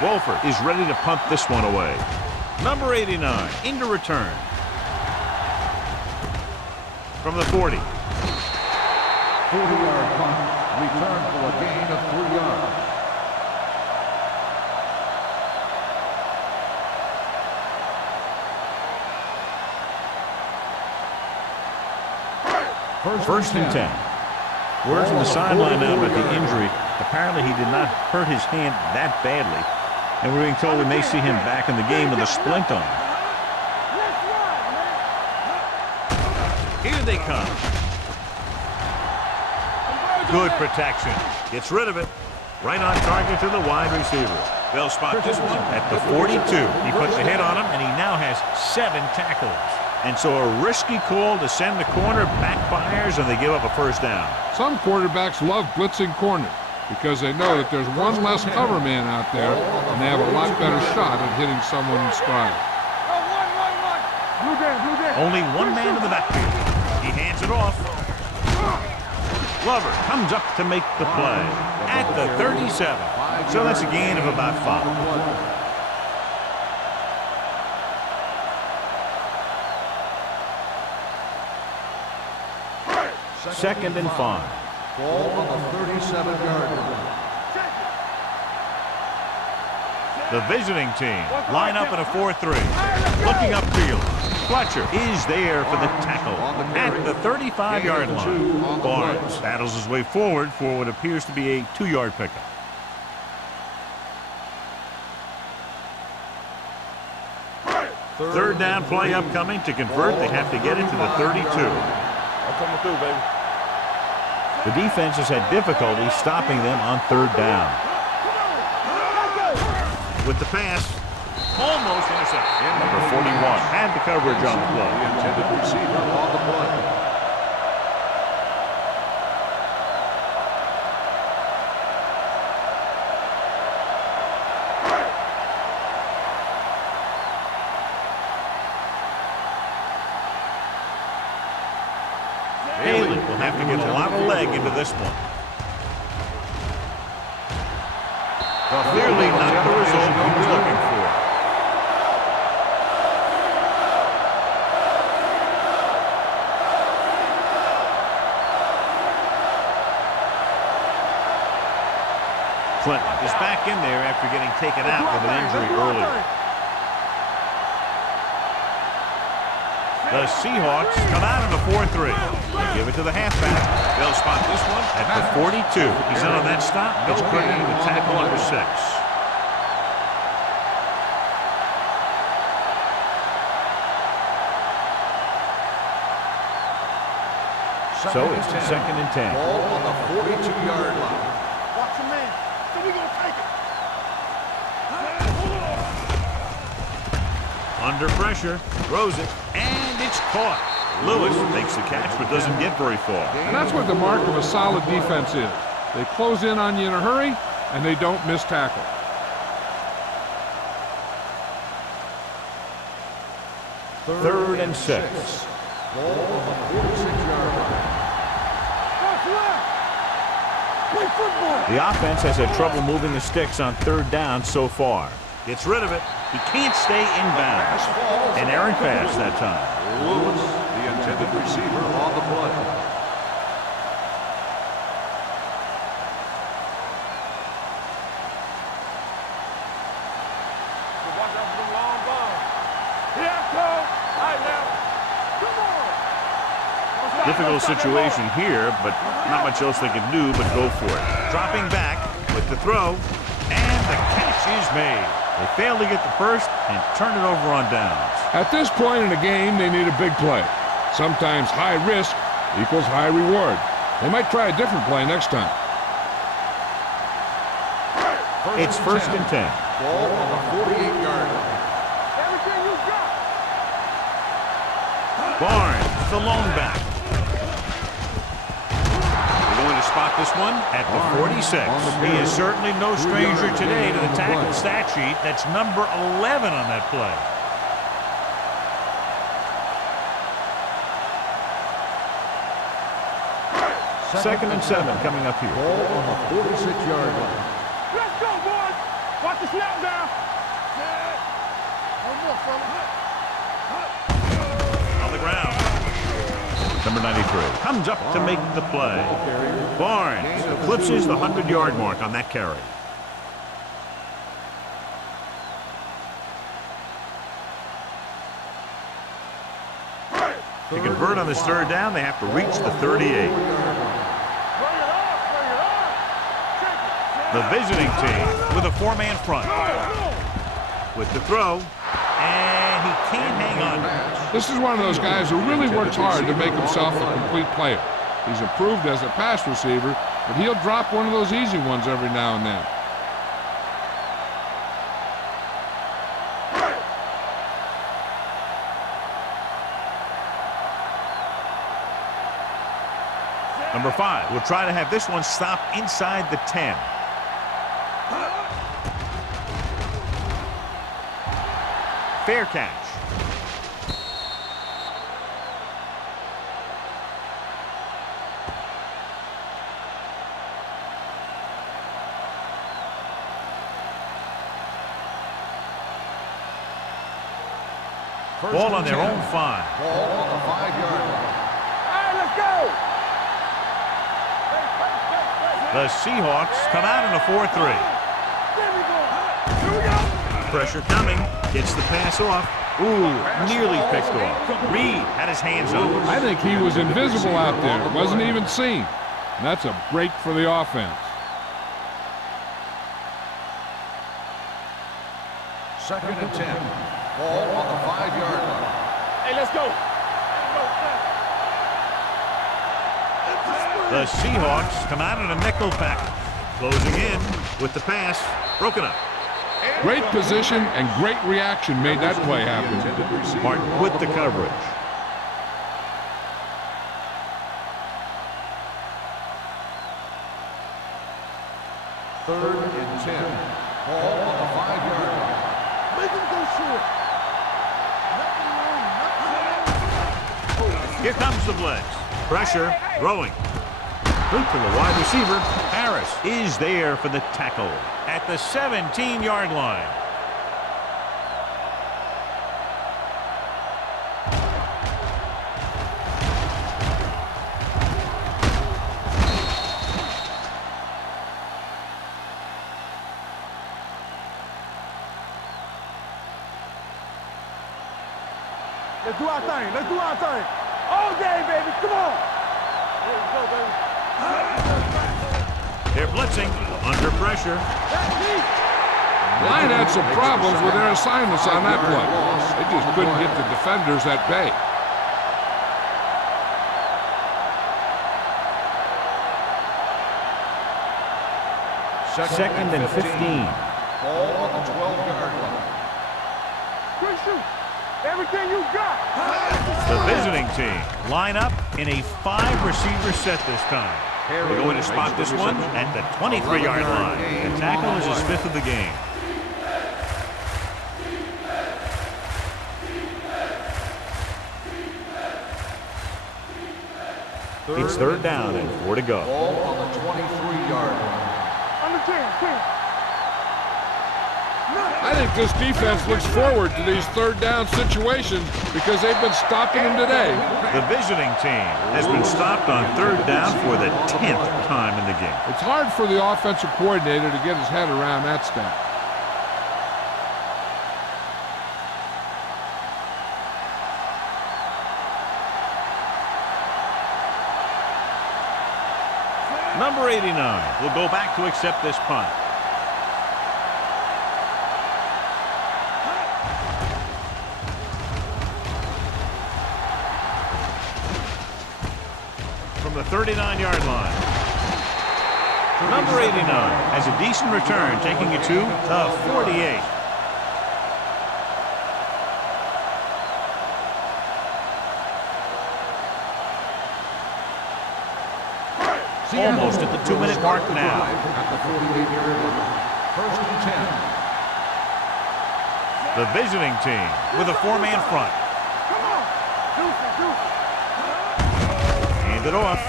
Wolford is ready to punt this one away. Number 89 into return. From the 40. 40-yard punt. Return for a gain of 3 yards. First and 10. Word from the sideline now about the injury. Apparently he did not hurt his hand that badly. And we're being told we may see him back in the game with a splint on. Here they come. Good protection. Gets rid of it. Right on target to the wide receiver. They'll spot this one at the 42. He puts a hit on him, and he now has 7 tackles. And so a risky call to send the corner backfires, and they give up a first down. Some quarterbacks love blitzing corners because they know that there's one less cover man out there, and they have a lot better shot at hitting someone in stride. Blue game. Only one man in the backfield. He hands it off. Glover comes up to make the play at the 37. So that's a gain of about 5. Second and 5. Ball on the 37-yard line. The visiting team line up in a 4-3. Looking upfield. Fletcher is there for the tackle at the 35-yard line. Barnes battles his way forward for what appears to be a 2-yard pickup. Third down play upcoming. To convert, they have to get it to the 32. I'm coming through, baby. The defense has had difficulty stopping them on third down. With the pass, almost intercepted. Number 41 had the coverage on the play. The intended receiver on the play. Haley will have to get a lot of leg into this one. Clearly not the result he was looking for. Flint is back in there after getting taken out with an injury earlier. The Seahawks come out in a 4-3. They give it to the halfback. They'll spot this one at the 42. He's in on that stop. It's credited with tackle number 6. So it's second and 10. Ball on the 42-yard line. Watch your man. So we gonna take it. Under pressure, throws it, and it's caught. Lewis makes the catch but doesn't get very far. And that's what the mark of a solid defense is. They close in on you in a hurry, and they don't miss tackle. Third and 6. Ball on the 46-yard line. Play football. The offense has had trouble moving the sticks on third down so far. Gets rid of it. He can't stay in bounds. An errant pass that time. Lewis, the intended receiver on the play. Watch out for the long ball. Here, Cole. All right, now. Come on. Difficult situation here, but not much else they can do but go for it. Dropping back with the throw, and the catch is made. They fail to get the first and turn it over on downs. At this point in the game, they need a big play. Sometimes high risk equals high reward. They might try a different play next time. It's first and 10. Ball on the 48-yard line. Everything you got. Barnes, the lone back. They're going to spot this one at the 46. He is certainly no stranger today to the tackle stat sheet. That's number 11 on that play. Second and 7 coming up here. Ball on the 46-yard line. Let's go, boys. Watch the snap down. One more, fella. On the ground. Number 93 comes up to make the play. Barnes eclipses the 100-yard mark on that carry. To convert on this third down, they have to reach the 38. The visiting team with a four-man front. With the throw, and he can't hang on. This is one of those guys who really works hard to make himself a complete player. He's improved as a pass receiver, but he'll drop one of those easy ones every now and then. Number 5 will try to have this one stop inside the 10. Fair catch. Ball on their own 5. Ball on the 5-yard line. All right, let's go. The Seahawks come out in a 4-3. There we go. Here we go. Pressure coming. Gets the pass off. Ooh, nearly picked off. Reed had his hands on it. I think he was invisible out there. Wasn't even seen. And that's a break for the offense. Second and 10. Ball on the 5-yard line. Hey, let's go. The Seahawks come out in a nickel package. Closing in with the pass. Broken up. Great position and great reaction made that play happen. Martin with the coverage. Third and 10. Ball on the 5-yard line. Make him go short. Here comes the blitz. Pressure. Throwing. Loop to the wide receiver. Harris is there for the tackle at the 17-yard line. Let's do our thing. Let's do our thing. All day, baby. Come on. There we go, baby. They're blitzing under pressure. Line had some problems with their assignments on that play. They just couldn't get the defenders at bay. Second and 15. Ball on the 12-yard line. Quick shoot. Everything you got. The visiting team line up in a 5-receiver set this time. They're going to spot this one at the 23-yard line. The tackle is his 5th of the game. It's third down and 4 to go. Ball on the 23-yard I think this defense looks forward to these third down situations because they've been stopping them today. The visiting team has been stopped on third down for the 10th time in the game. It's hard for the offensive coordinator to get his head around that stat. Number 89 will go back to accept this punt. From the 39-yard line. Number 89 has a decent return, taking it to the 48. Almost at the 2-minute mark now. At the 48-yard line. First and 10. The visiting team with a 4-man front. Hand it off.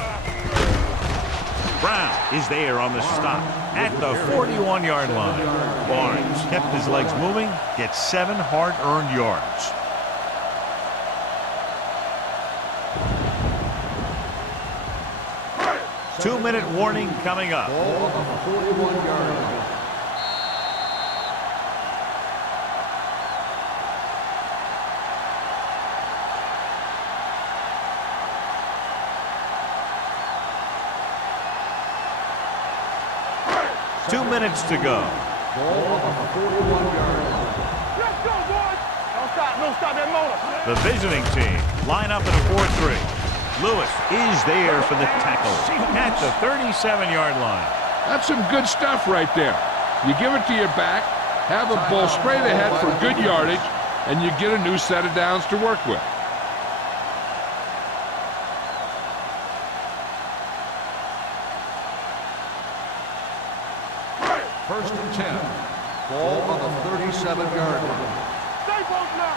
Brown is there on the stop at the 41-yard line. Barnes kept his legs moving, gets 7 hard-earned yards. Two-minute warning coming up. Ball on the 41-yard line. Two minutes to go. Ball on the 41-yard line. Let's go, boys. Don't stop that motor. The visiting team line up in a 4-3. Lewis is there for the tackle at the 37-yard line. That's some good stuff right there. You give it to your back, have a ball straight ahead for good yardage, and you get a new set of downs to work with. First and 10. Ball on the 37-yard line. Stay close now.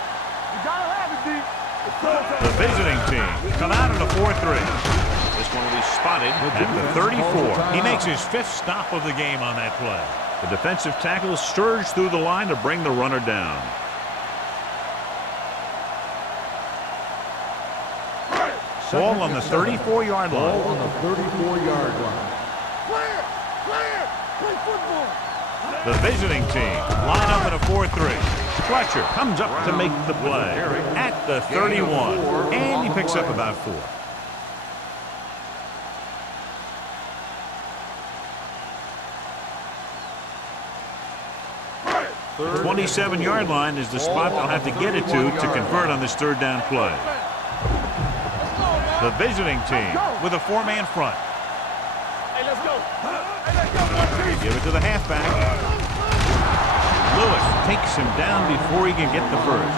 You gotta have it, D. The visiting team come out in a 4-3. This one will be spotted at the 34. He makes his 5th stop of the game on that play. The defensive tackle surged through the line to bring the runner down. Ball on the 34-yard line. Ball on the 34-yard line. Clear! Clear! Play football! The visiting team line up in a 4-3. Fletcher comes up to make the play at the 31, and he picks up about 4. The 27-yard line is the spot they'll have to get it to convert on this third down play. The visiting team with a 4-man front. Hey, let's go. Hey, let's go, boys. Give it to the halfback. Lewis takes him down before he can get the first.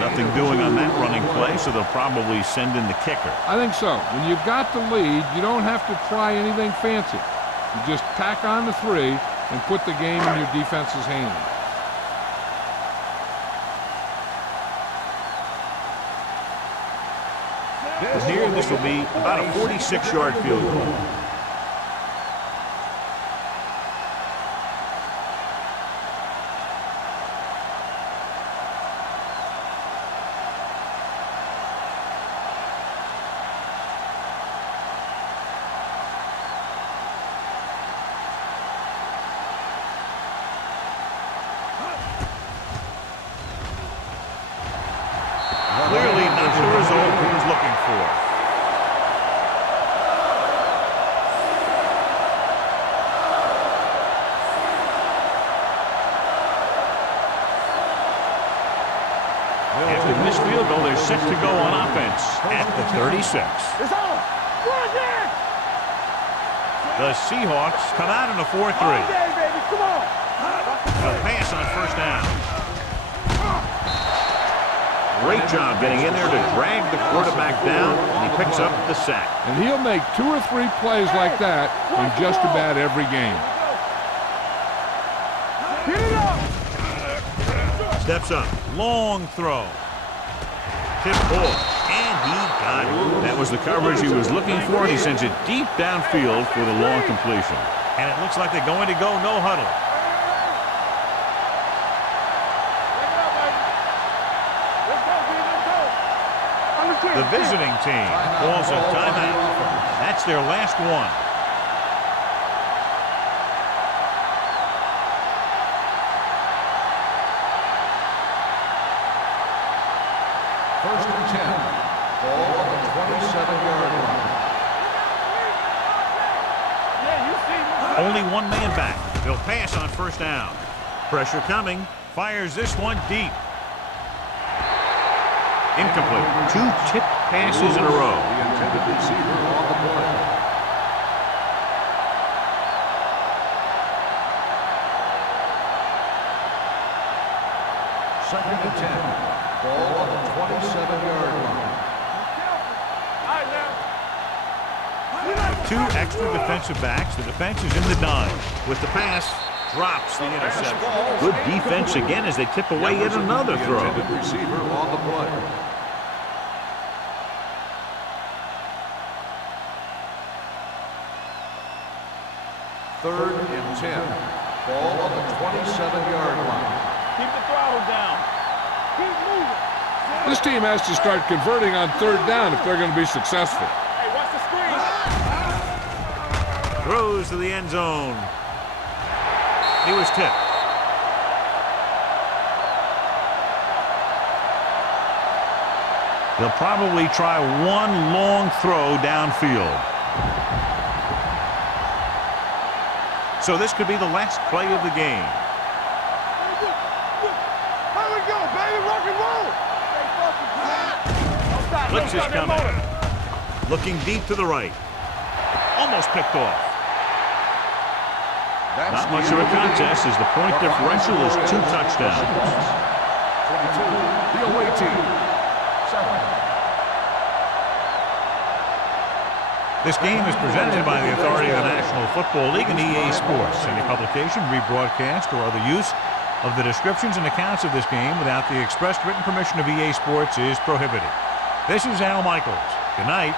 Nothing doing on that running play, so they'll probably send in the kicker. I think so. When you've got the lead, you don't have to try anything fancy. You just tack on the 3 and put the game in your defense's hands. Here, this will be about a 46-yard field goal. Clearly not the result he was looking for. After this field goal, they're set to go on offense at the 36. It's on. Run there. The Seahawks come out in a 4-3. Okay, baby. Come on. A pass on first down. Great job getting in there to drag the quarterback down, and he picks up the sack. And he'll make 2 or 3 plays like that in just about every game. Get it up. Steps up, long throw. Tip ball, and he Got it. That was the coverage he was looking for, and he sends it deep downfield for the long completion. And it looks like they're going to go no huddle. The visiting team calls a timeout. That's their last one. First and 10. Ball on the 27-yard line. Only one man back. They'll pass on first down. Pressure coming. Fires this one deep. Incomplete. Two tipped passes in a row. The intended receiver on the play. Second and 10. Ball on the 27-yard line. With two extra defensive backs, the defense is in the dime. With the pass, drops the interception. Good defense again as they tip away yet another throw. The intended receiver on the play. Third and 10. Ball on the 27-yard line. Keep the throttle down. Keep moving. This team has to start converting on third down if they're going to be successful. Hey, watch the screen. Throws to the end zone. He was tipped. They'll probably try one long throw downfield. So this could be the last play of the game. Here we go, baby. Rock and roll. Blitz is coming. Looking deep to the right. Almost picked off. Not much of a contest as the point differential is 2 touchdowns. 22, the away team. 7. This game is presented by the authority of the National Football League and EA Sports. Any publication, rebroadcast, or other use of the descriptions and accounts of this game without the express written permission of EA Sports is prohibited. This is Al Michaels. Good night.